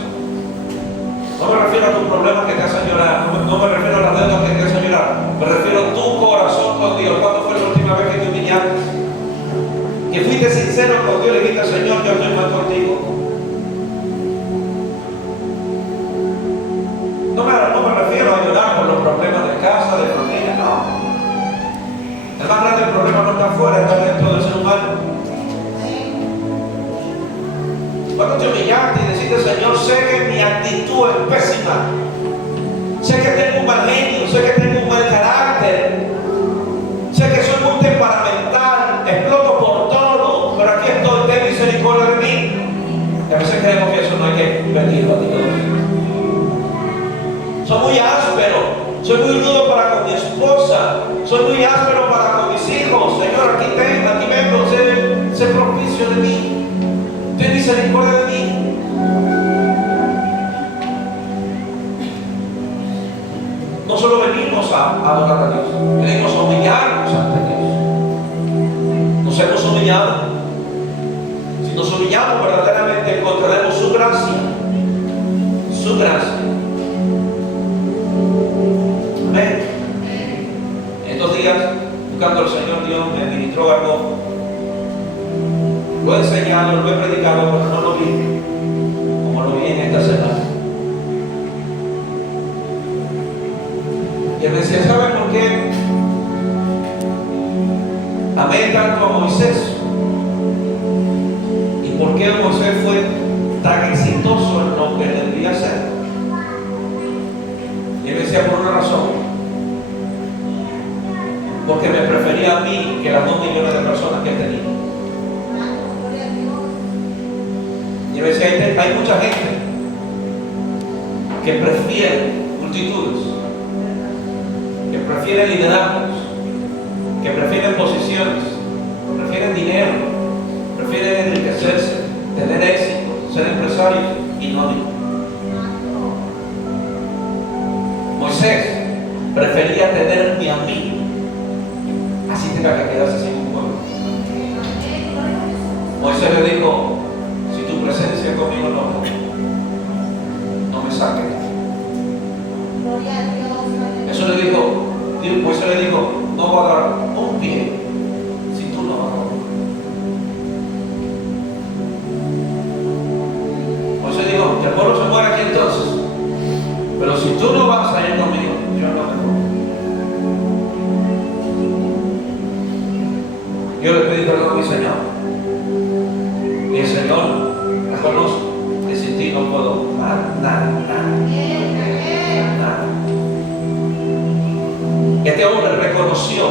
No me refiero a tus problemas que te hacen llorar, no me refiero a las deudas que te hacen llorar, me refiero a tu corazón con Dios. ¿Cuándo fue la última vez que te humillaste? Que fuiste sincero con Dios y le dijiste: Señor, yo estoy mal contigo. No me refiero a llorar por los problemas de casa, de familia, no. El más grande problema no está afuera, está dentro del ser humano. Cuando te humillaste y deciste: Señor, sé que mi actitud es pésima, sé que tengo un mal genio, sé que tengo un mal carácter, sé que soy muy temperamental, exploto por todo, pero aquí estoy, ten misericordia de mí. Y a veces creemos que eso no hay que pedirlo a Dios. Soy muy áspero, soy muy rudo para con mi esposa, soy muy áspero para con mis hijos. Señor, aquí vengo, sé propicio de mí, ten misericordia de mí. No solo venimos a adorar a Dios, venimos a humillarnos ante Dios. Nos hemos humillado. Si nos humillamos verdaderamente, encontraremos su gracia. Su gracia. Amén. En estos días, buscando al Señor, Dios me ministró algo. Lo he enseñado, lo he predicado, pero no lo vi como lo vi en esta semana. Y él me decía: ¿sabe por qué amé tanto a Moisés? ¿Y por qué Moisés fue tan exitoso en lo que debía hacer? Y él me decía: por una razón. Porque me prefería a mí que las 2 millones de personas que él tenía. Y él me decía: hay mucha gente que prefiere multitudes, que prefieren liderazgos, que prefieren posiciones, prefieren dinero, prefieren enriquecerse, tener éxito, ser empresarios y no Dios. Moisés prefería tenerme a mí, así tenga que quedarse sin un pueblo. Moisés le dijo: si tu presencia conmigo no me saques. Eso le dijo, Moisés le dijo: no voy a dar un pie si tú no vas. Moisés dijo: que el pueblo se muera aquí entonces, pero si tú no vas a ir conmigo, yo no me voy. Yo le pedí perdón a mi Señor. Y el Señor reconoce que sin ti no puedo nada. Este hombre reconoció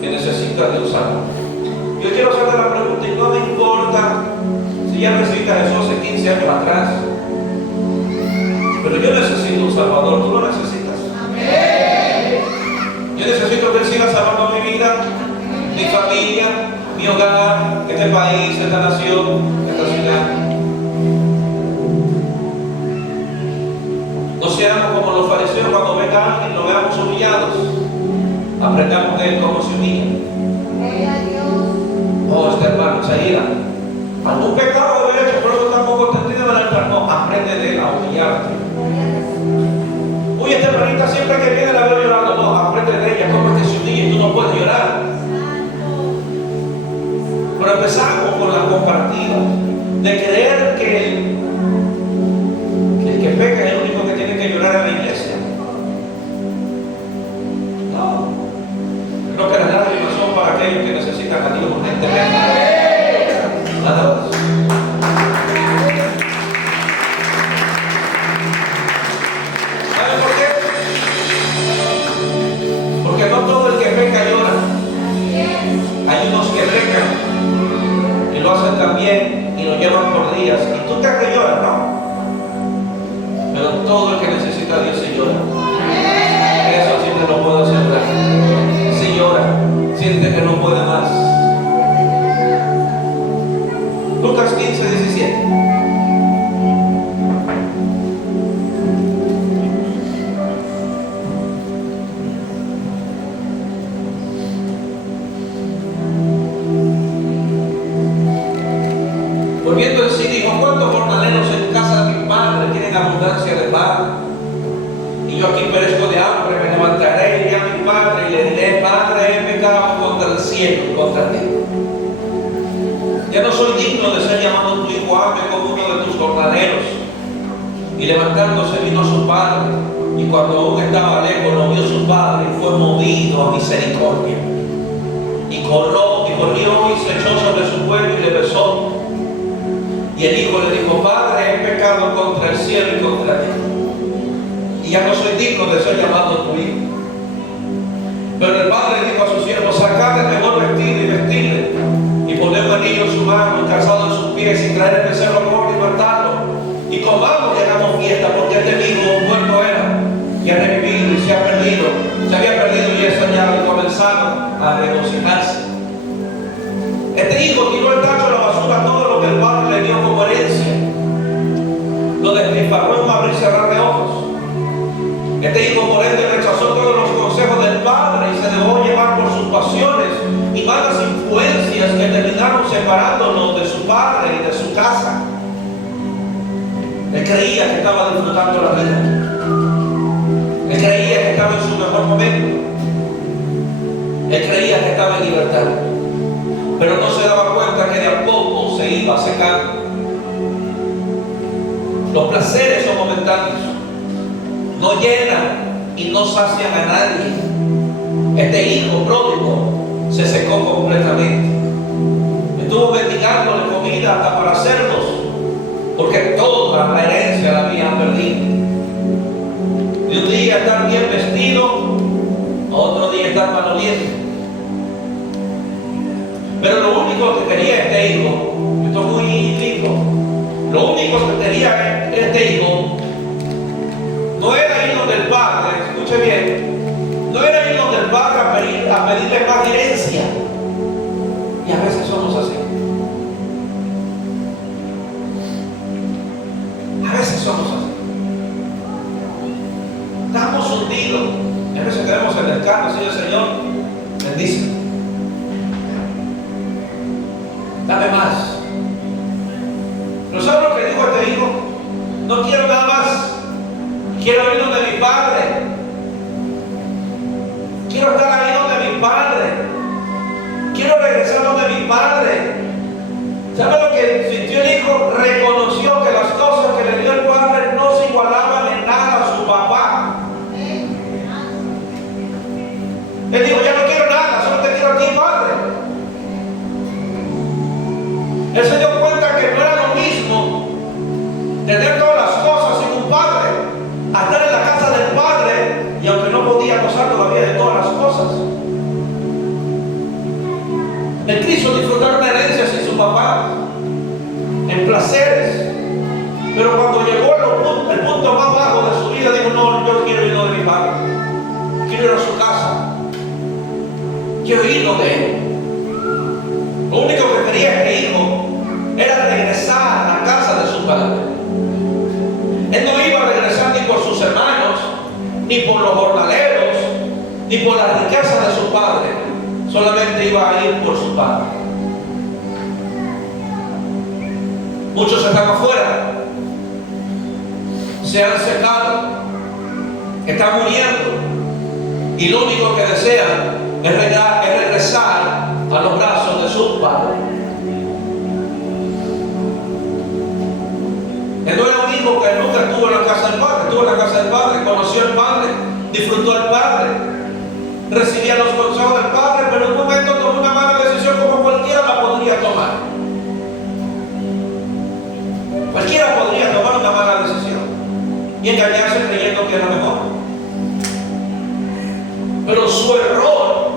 que necesita de un Salvador. Yo quiero hacerte la pregunta, y no me importa si ya recibiste a Jesús hace 15 años atrás, pero yo necesito un Salvador. ¿Tú lo necesitas? Amén. Yo necesito que Él siga salvando mi vida, mi familia, mi hogar, este país, esta nación, esta ciudad. No seamos como los fariseos cuando venga alguien, lo veamos humillados. Aprendamos de él cómo se humilla. Oh, este hermano, Isaías, algún pecado de hecho, por eso tampoco entendido en el altar. No, aprende de él a humillarte. Uy, esta hermanita siempre que viene la veo llorando. No, aprende de ella cómo es que se humilla y tú no puedes llorar. Pero empezamos con la compartida de creer que el que peca es el único que tiene que llorar en la iglesia. No. Creo que las lágrimas son para aquellos que necesitan a Dios urgentemente. Nada más. yo aquí perezco de hambre, me levantaré, iré a mi padre y le diré: Padre, he pecado contra el cielo y contra ti. Ya no soy digno de ser llamado tu hijo, hazme como uno de tus jornaleros. Y levantándose vino a su padre, y cuando aún estaba lejos lo vio su padre y fue movido a misericordia. Y corrió y se echó sobre su cuello y le besó. Y el hijo le dijo: Padre, he pecado contra el cielo y contra ti, y ya no soy digno de ser llamado tu hijo. Pero el padre dijo a su siervo: sacad el mejor vestido y vestirle, y poned un anillo en su mano y calzado en sus pies, y traer el becerro gordo y matarlo, y comamos y hagamos fiesta, porque este hijo muerto era y ha revivido y se había perdido y es hallado, y comenzaron a regocijarse. Este hijo tiró el tacho de la basura todo lo que el padre le dio como herencia, lo despilfarró en un abrir y cerrar de ojos. Este hijo, por ende, rechazó todos los consejos del padre y se dejó llevar por sus pasiones y malas influencias que terminaron separándolo de su padre y de su casa. Él creía que estaba disfrutando la vida. Él creía que estaba en su mejor momento. Él creía que estaba en libertad. Pero no se daba cuenta que de a poco se iba secando. Los placeres son momentáneos, no llenan y no sacian a nadie. Este hijo pródigo se secó completamente. Estuvo mendigándole comida hasta para cerdos, porque toda la herencia la habían perdido. De un día estar bien vestido, a otro día estar maloliente. Pero lo único que quería este hijo, esto es muy lindo, lo único que quería este hijo no era ir donde el padre, escuche bien, no era ir donde el padre a pedirle más herencia. Y a veces somos así. A veces somos así. Estamos hundidos. Y a veces queremos en el carro, Señor, bendice. Dame más. Pero ¿sabes lo que dijo este hijo? No quiero nada más. Quiero ir donde mi padre. Quiero estar ahí donde mi padre. Quiero regresar donde mi padre. ¿Sabe lo que sintió el hijo? Reconoció que las cosas que le dio el padre no se igualaban en nada a su papá. Él dijo: ya no quiero nada, solo te quiero a ti, padre. Él se dio cuenta que no era lo mismo tener todas las cosas sin un padre, a estar en la casa del padre y aunque no podía gozar todavía de todas las cosas. Él quiso disfrutar una herencia sin su papá, en placeres, pero cuando llegó el punto más bajo de su vida, dijo: no, yo quiero ir donde mi padre, quiero ir a su casa, quiero ir donde él. Lo único que quería este hijo era regresar a la casa de su padre. Él no iba a regresar ni por sus hermanos, ni por los jornaleros, ni por la riqueza de su padre. Solamente iba a ir por su padre. Muchos están afuera, se han secado, están muriendo, y lo único que desean es regresar a los brazos de su padre. Él no era un hijo que nunca estuvo en la casa del padre, estuvo en la casa del padre, conoció al padre, disfrutó al padre, recibía los consejos del padre, pero en un momento tomó una mala decisión como cualquiera la podría tomar. Cualquiera podría tomar una mala decisión y engañarse creyendo que era mejor. Pero su error,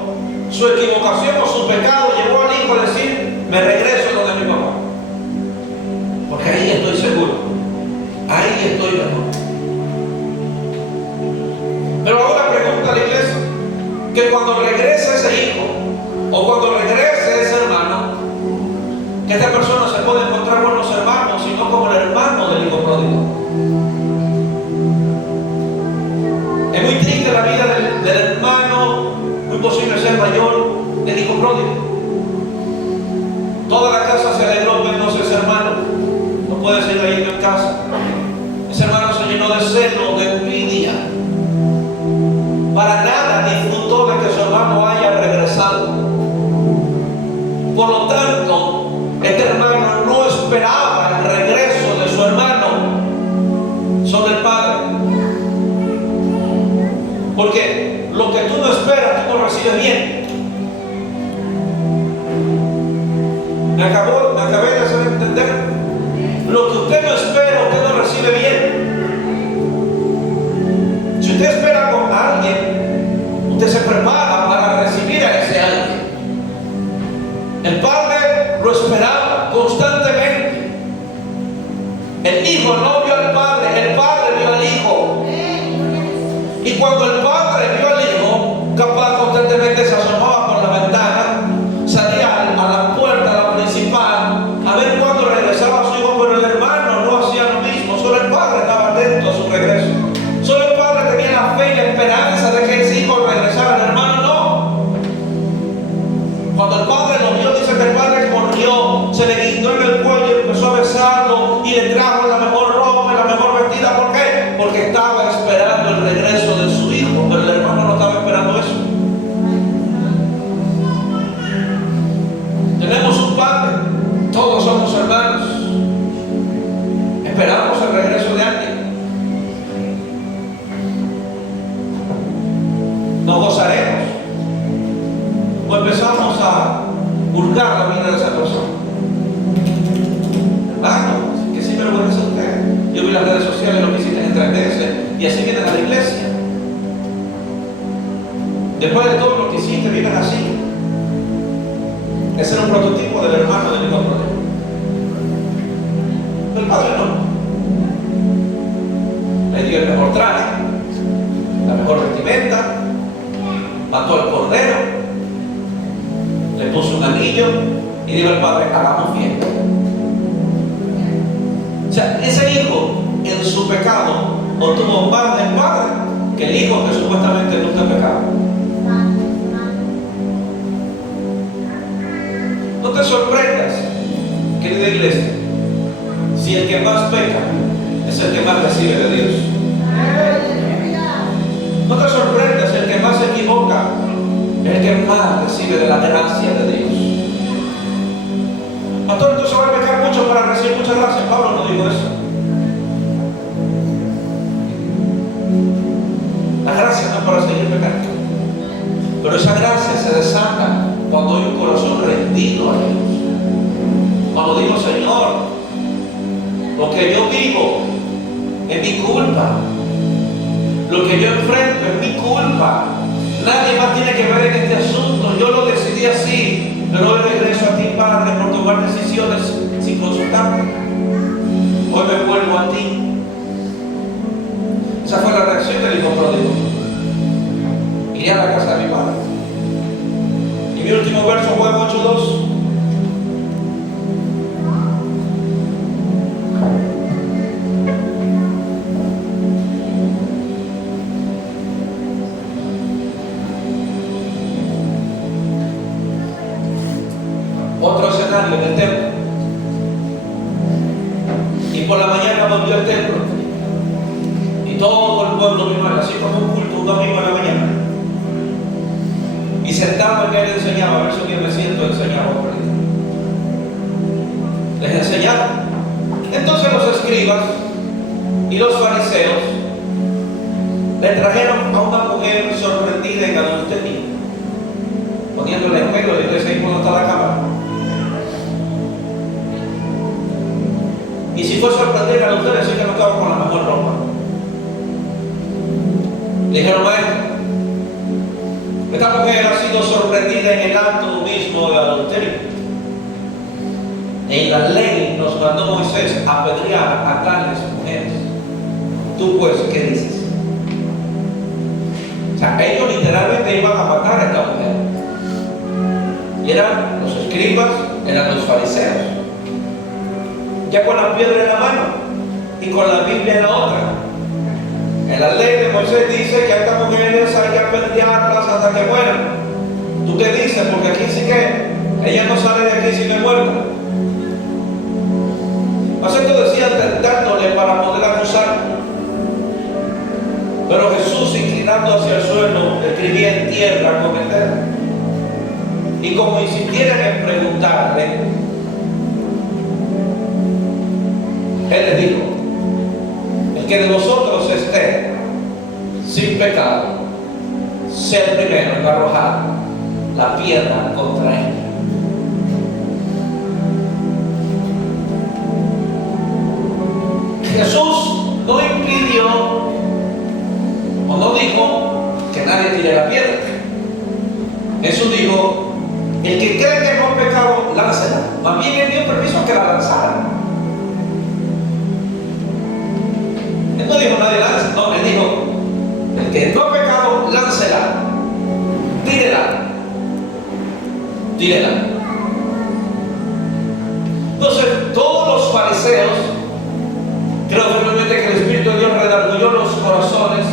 su equivocación o su pecado llevó al hijo a decir: me regreso donde mi papá, porque ahí estoy seguro, ahí estoy mejor. Pero ahora pregunta a la iglesia que cuando regrese ese hijo o cuando regrese ese hermano, que esta persona se puede encontrar con los hermanos, sino como el hermano del hijo pródigo. Es muy triste la vida del hermano, muy posible ser mayor del hijo pródigo. Toda la casa se alegró menos ese hermano. No puede seguir ahí en casa. Ese hermano se llenó de celo, de envidia, Porque lo que tú no esperas, tú no recibes bien. Me acabé de hacer entender. Lo que usted no espera, usted no recibe bien. Si usted espera con alguien, usted se prepara para recibir a ese alguien. El padre lo esperaba constantemente. El hijo no vio al padre, el padre vio al hijo. Y cuando el padre vio al hijo, capaz constantemente se asomaba por la ventana, salía a la puerta, a la principal, a ver cuándo regresaba su hijo, pero el hermano no hacía lo mismo. Solo el padre estaba atento a su regreso. Solo el padre tenía la fe y la esperanza de que ese hijo regresara, el hermano no. Cuando el padre lo vio, dice que el padre corrió, se le guindó en el cuello, empezó a besarlo y le trajo la mejor ropa y la mejor vestida. ¿Por qué? Porque estaba esperando el regreso de su hijo, pero el hermano no estaba esperando eso. Tenemos un padre, todos somos hermanos, esperamos el regreso de alguien. Nos gozaremos o empezamos a hurgar la vida de esa persona. Hermano, que sí me lo parece a usted. Yo vi las redes sociales, lo visitan en 3 veces y así vienen a la iglesia. Después de todo lo que hiciste, vienen así. Ese era un prototipo del hermano del hijo pródigo. El padre no. Le dio el mejor traje, la mejor vestimenta, mató al cordero, le puso un anillo y dijo al padre: hagamos fiesta. O sea, ese hijo en su pecado obtuvo más del padre que el hijo que supuestamente nunca pecaba. No te sorprendas, querida iglesia, si el que más peca es el que más recibe de Dios. No te sorprendas, el que más se equivoca es el que más recibe de la gracia de Dios. Pastor, entonces va a pecar mucho para recibir mucha gracia. Pablo no dijo eso. La gracia no es para seguir pecando, pero esa gracia se desata cuando hay un corazón rendido a Dios. Cuando digo: Señor, lo que yo vivo es mi culpa, lo que yo enfrento es mi culpa, nadie más tiene que ver en este asunto, yo lo decidí así, pero hoy regreso a ti, Padre, por tomar decisiones sin consultarme. Hoy me vuelvo a ti. Esa fue la reacción del hijo pródigo. Iré a la casa de mi padre. Y mi último verso fue 8:2. Otro escenario en el templo. Y por la mañana volvió al templo. Y todo el pueblo vino a él, así como un culto un domingo en la mañana. Y sentado en él enseñaba, verso 10, me siento, enseñaba. Les enseñaba. Entonces los escribas y los fariseos le trajeron a una mujer sorprendida en adulterio, poniéndole en medio de la iglesia y cuando está la cámara. Y si fue sorprendida en adulterio, sí que no estaba con la mejor ropa. Le dijeron: maestro, esta mujer ha sido sorprendida en el acto mismo de adulterio. En la ley nos mandó Moisés a apedrear a tales mujeres. Tú pues, ¿qué dices? O sea, ellos literalmente iban a matar a esta mujer. Y eran los escribas, eran los fariseos. Ya con la piedra en la mano y con la Biblia en la otra. En la ley de Moisés dice que a estas mujeres hay que apedrearlas hasta que mueran. ¿Tú qué dices? Porque aquí sí que ella no sale de aquí si no es muerta. Esto decía tentándole para poder acusarlo. Pero Jesús, inclinando hacia el suelo, escribía en tierra con el dedo. Y como insistieran en preguntarle, Él les dijo: el que de vosotros esté sin pecado, ser primero en arrojar la piedra contra ella. Jesús no impidió o no dijo que nadie tire la piedra. Jesús dijo: el que cree que no es pecado, láncela. Más bien él dio permiso a que la lanzara. Él no dijo nadie lance, no, él dijo: el que no es pecado, láncela. Tírela. Tírela. Entonces, todos los fariseos, creo firmemente que el Espíritu de Dios redarguyó los corazones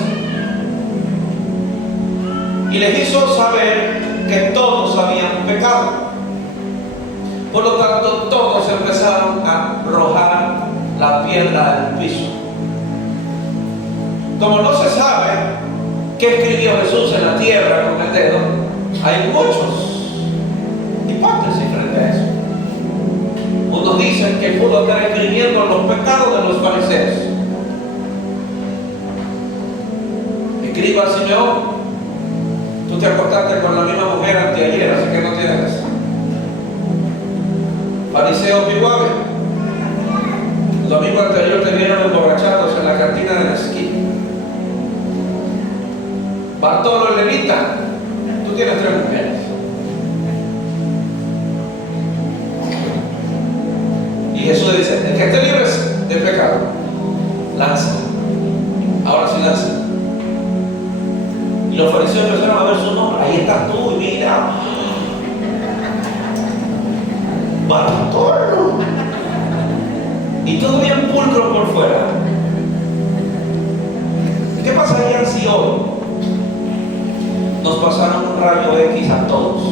y les hizo saber que todos habían pecado. Por lo tanto, todos empezaron a arrojar la piedra al piso. Como no se sabe qué escribió Jesús en la tierra con el dedo, hay muchos hipótesis frente a eso. Unos dicen que pudo estar escribiendo los pecados de los fariseos. Escriba a Simeón: tú te acostaste con la misma mujer anteayer, así que no tienes eso. Fariseo Piguave: el domingo anterior te vieron emborrachados en la cantina de la esquina. Bartolo el levita: tú tienes 3 mujeres. Y Jesús dice: el que esté libre de pecado, lanza. Ahora sí lanza. Y los fariseos empezaron a ver su nombre. Ahí estás tú, y mira, Bartolo. Y todo bien pulcro por fuera. ¿Qué pasaría si hoy nos pasaron un rayo X a todos?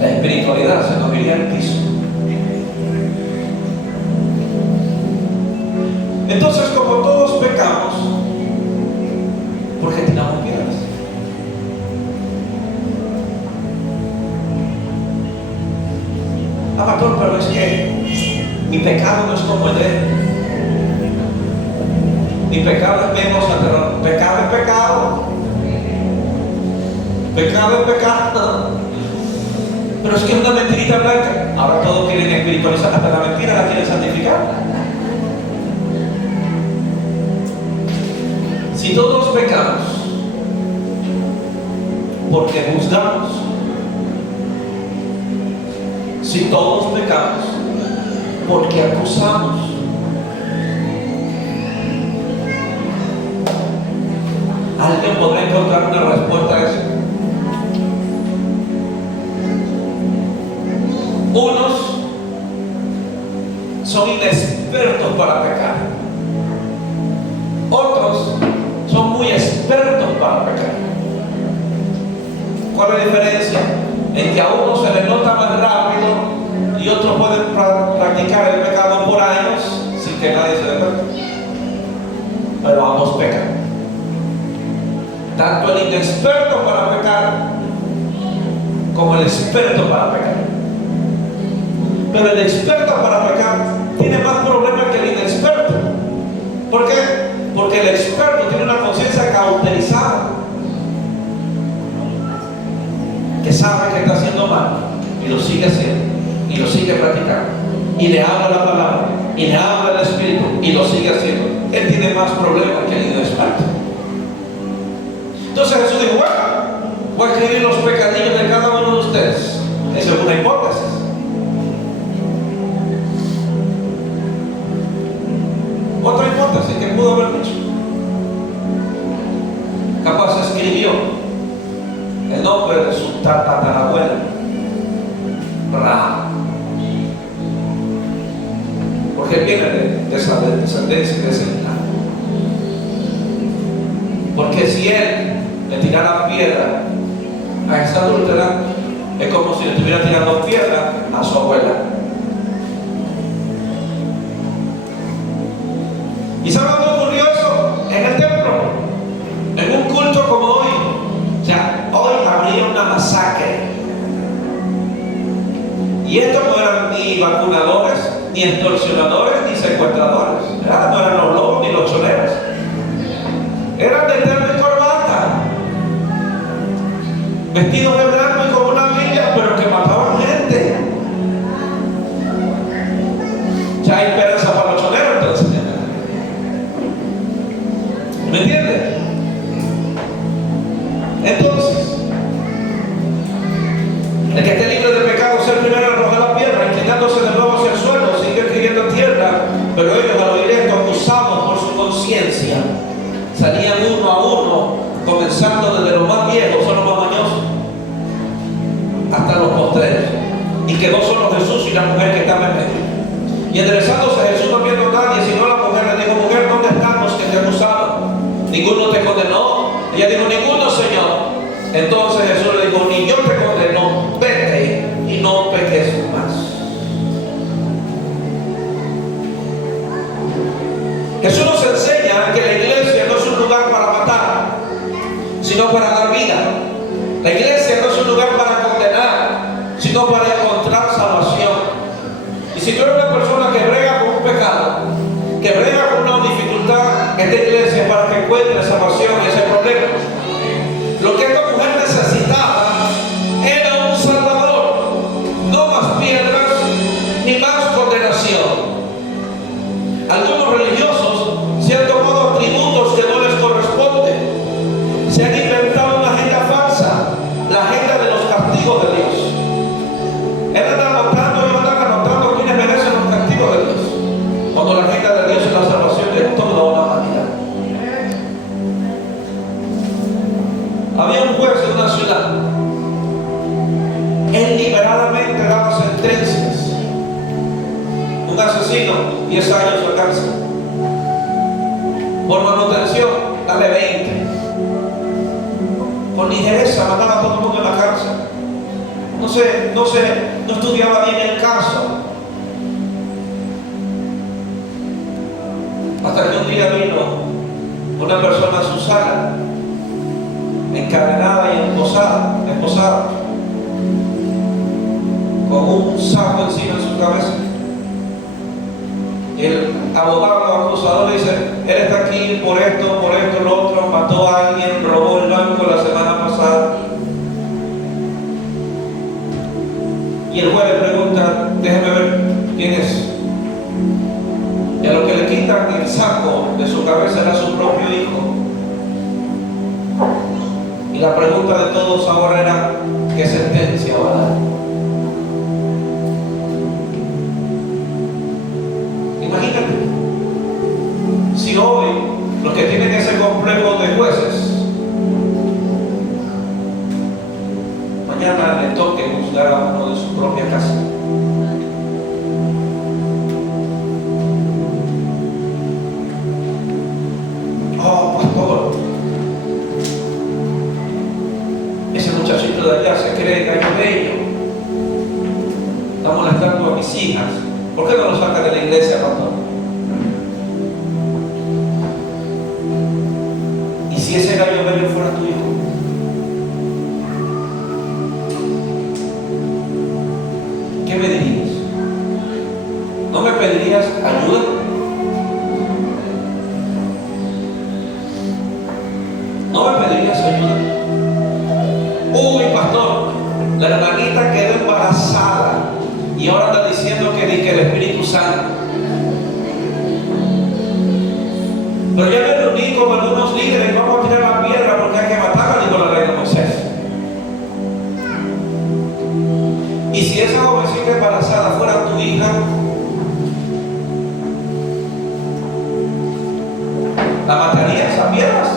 La espiritualidad se nos iría al piso. Entonces, como todos pecamos, ¿por qué tiramos piedras? Pastor, pero es que mi pecado no es como el de él. Mi pecado es menos aterrador. Pecado es pecado. Pecado es pecado. Pero es que es una mentirita blanca. Ahora todos quieren espiritualizar, hasta la mentira la quieren santificar. Si todos pecamos porque juzgamos, si todos pecamos porque acusamos, ¿alguien podrá encontrar una respuesta a eso? Unos son inexpertos para pecar. Otros son muy expertos para pecar. ¿Cuál es la diferencia? En que a uno se le nota más rápido y otros pueden practicar el pecado por años sin que nadie se dé cuenta. Pero ambos pecan. Tanto el inexperto para pecar como el experto para pecar. Pero el experto para pecar tiene más problemas que el inexperto. ¿Por qué? Porque el experto tiene una conciencia cauterizada, que sabe que está haciendo mal y lo sigue haciendo y lo sigue practicando, y le habla la palabra y le habla el Espíritu y lo sigue haciendo. Él tiene más problemas que el inexperto. Entonces Jesús dijo: bueno, voy a escribir los pecadillos de cada uno de ustedes. Esa es una hipótesis. Otra hipótesis que pudo haber dicho: capaz escribió el nombre de su tatarabuela, Rahab, porque viene de esa descendencia y de ese linaje. Porque si él le tirara piedra a esa adúltera, es como si le estuviera tirando piedra a su abuela. ¿Y sabe dónde ocurrió eso? En el templo, en un culto como hoy. O sea, hoy habría una masacre. Y estos no eran ni ni vacunadores, ni extorsionadores, ni secuestradores. No eran los lobos ni los choneros. Eran de terno y corbata, vestidos de blanco y con una Biblia, pero que mataban gente. Ya hay esperanza para los choneros, entonces. ¿Me entiendes? Entonces, el que esté libre de pecado sea el primero en arrojar la piedra, inclinándose de nuevo hacia el suelo, sigue escribiendo en tierra. Pero ellos, al oír esto, acusados por su conciencia, salían uno a uno, comenzando desde los más viejos, son los más mañosos, hasta los postreros. Y quedó solo Jesús y la mujer que estaba en medio. Y enderezándose Jesús, no viendo a nadie, sino a la mujer, le dijo: mujer, ¿dónde están los que te acusaban? ¿Ninguno te condenó? Ella dijo: ninguno, Señor. Entonces Jesús le dijo: ni yo te condeno, vete y no peques más. Jesús nos enseña que la iglesia no es un lugar para matar, sino para dar vida. La iglesia no es un lugar para condenar, sino para encontrar salvación. Y si tú eres una persona que brega con un pecado, que brega con una dificultad, esta iglesia es para que encuentre salvación en ese problema. Lo que esta mujer necesitaba era un Salvador, no más piedras ni más condenación. Algunos religiosos se han tomado atributos que no les corresponden, se han inventado una agenda falsa, la agenda de los castigos de Dios. Él anda anotando y andan anotando quienes merecen los castigos de Dios, cuando la agenda de Dios es la salvación de toda una humanidad. Había un juez en una ciudad. Él liberadamente daba sentencias. Un asesino, 10 años de cárcel. Por manutención, dale 20. Por ligereza, mataba a todo el mundo en la cárcel. No estudiaba bien el caso. Hasta que un día vino una persona a su sala, encadenada y esposada, con un saco encima de su cabeza. Y el abogado acusador dice: él está aquí por esto, lo otro, mató a alguien, robó el banco la semana pasada. Y el juez le pregunta: déjeme ver quién es. Y a lo que le quitan el saco de su cabeza era su propio hijo. Y la pregunta de todos ahora era: ¿qué sentencia va a dar? Imagínate, si hoy los que tienen ese complejo de jueces, mañana le toque juzgar a uno de su propia casa. Oh, pastor, ese muchachito de allá se cree gallo bello, está molestando a mis hijas. ¿Por qué no lo saca de la iglesia, pastor? ¿Y si ese gallo bello fuera tu hijo? ¿Qué me dirías? ¿No me pedirías ayuda? ¿No me pedirías ayuda? Uy, pastor, la hermanita quedó embarazada y ahora anda diciendo que el Espíritu Santo. Pero ya me reuní con algunos líderes y vamos a tirar la piedra porque hay que matarla, dijo la ley de Moisés. Y si esa jovencita embarazada fuera tu hija, ¿la matarías a piedras?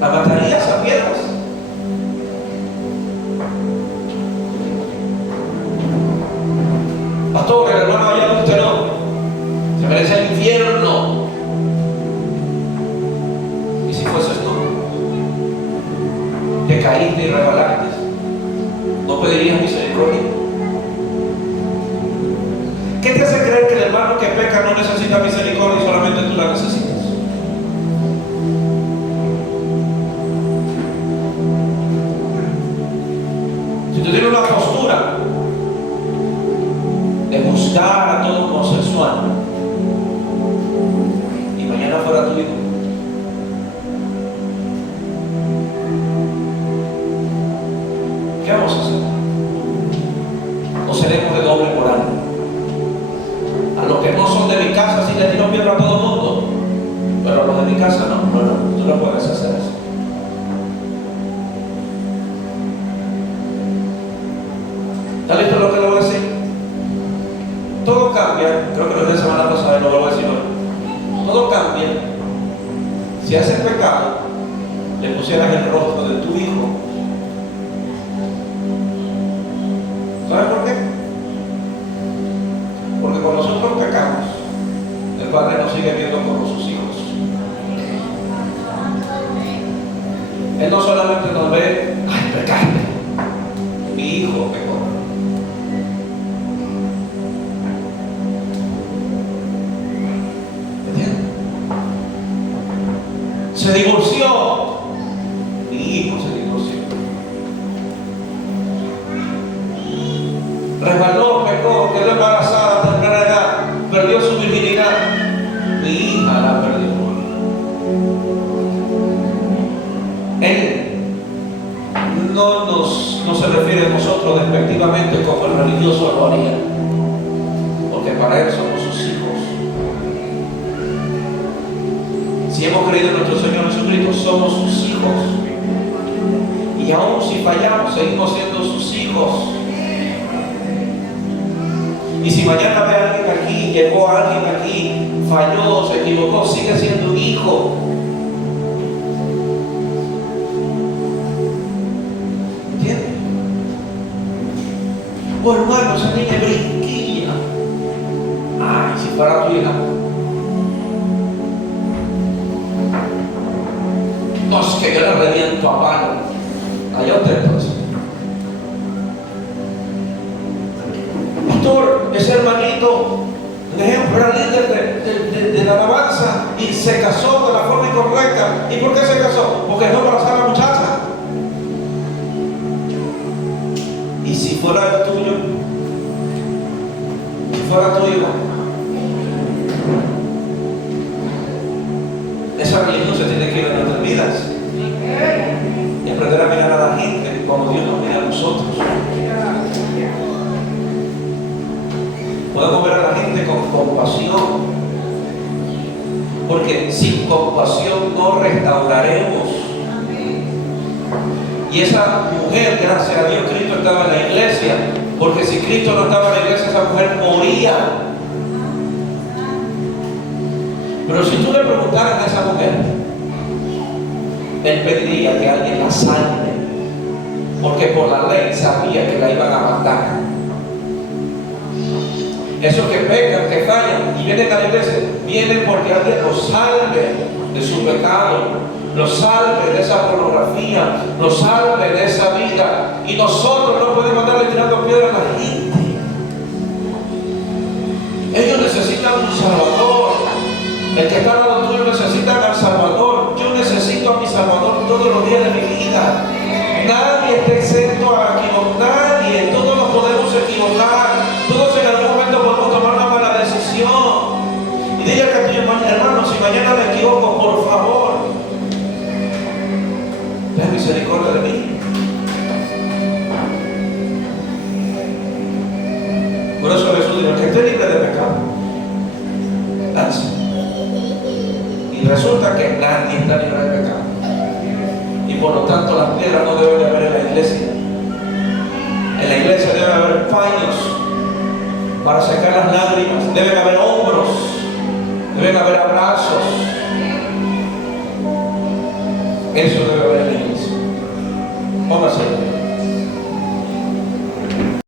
¿La matarías a piedras? Pastor, el hermano allá de usted no, se merece el infierno. ¿Y si fueses tú? Te caíste y rebalaste, ¿no pedirías misericordia? ¿Qué te hace creer que el hermano que peca no necesita misericordia y solamente tú la necesitas? Si tú tienes una postura de juzgar a todo homosexual y mañana fuera tu hijo, ¿qué vamos a hacer? ¿O seremos de doble moral? A los que no son de mi casa sí les tiro piedra a todo el mundo, pero a los de mi casa no, tú no puedes hacer eso. ¿Está listo lo que le voy a decir? Todo cambia, creo que lo dije la semana pasada y lo vuelvo a decir hoy. Todo cambia si a ese pecado le pusieras el rostro de tu hijo. ¿Sabes por qué? Porque cuando nosotros pecamos, el Padre nos sigue viendo como sus hijos. Él no solamente nos ve, ay, pecaste, mi hijo pecó. ¿Entiendes? Se divorció, mi hijo se divorció. Resbaló, pecó, quedó embarazada a temprana edad, perdió su virginidad, mi hija la perdió. Él no se refiere a nosotros despectivamente como el religioso lo haría, porque para él somos sus hijos. Si hemos creído en nuestro Señor Jesucristo, somos sus hijos, y aún si fallamos, seguimos siendo sus hijos. Y si mañana ve a alguien aquí, llegó a alguien aquí, falló, se equivocó, sigue siendo un hijo. ¿Entiendes? Oh, hermano, esa niña es brinquilla. Ay, si fuera tu hija. No, es que yo le reviento a palo. Allá usted entonces. Pastor, ese hermanito, un ejemplo, era líder de la alabanza y se casó de la forma incorrecta. ¿Y por qué se casó? Porque dejó embarazada a la muchacha. ¿Y si fuera el tuyo? Si fuera tu hijo, esa religión se tiene que ir en nuestras vidas y aprender a mirar a la gente como Dios nos mira a nosotros. Podemos ver a la gente con compasión, porque sin compasión no restauraremos. Y esa mujer, gracias a Dios, Cristo estaba en la iglesia, porque si Cristo no estaba en la iglesia, esa mujer moría. Pero si tú le preguntaras a esa mujer, él pediría que alguien la salve, porque por la ley sabía que la iban a matar. Esos que pecan, que fallan y vienen a la iglesia, vienen porque alguien los salve de su pecado, los salve de esa pornografía, los salve de esa vida. Y nosotros no podemos andarle tirando piedras a la gente. Ellos necesitan un Salvador. El que está al lado tuyo necesita al Salvador. Yo necesito a mi Salvador todos los días de mi vida. Nadie está exento a equivocar. Nadie. Todos nos podemos equivocar. Todos en algún momento podemos tomar una mala decisión. Y diga que a tu hermano, si mañana me equivoco, por favor, ten misericordia de mí. Por eso Jesús dijo: el que esté libre de pecado, lance. Y resulta que nadie está libre de pecado. Y por lo tanto las piedras no deben de haber en la iglesia. En la iglesia deben haber paños para secar las lágrimas. Deben haber hombros. Deben haber abrazos. Eso debe haber en la iglesia. Póngase.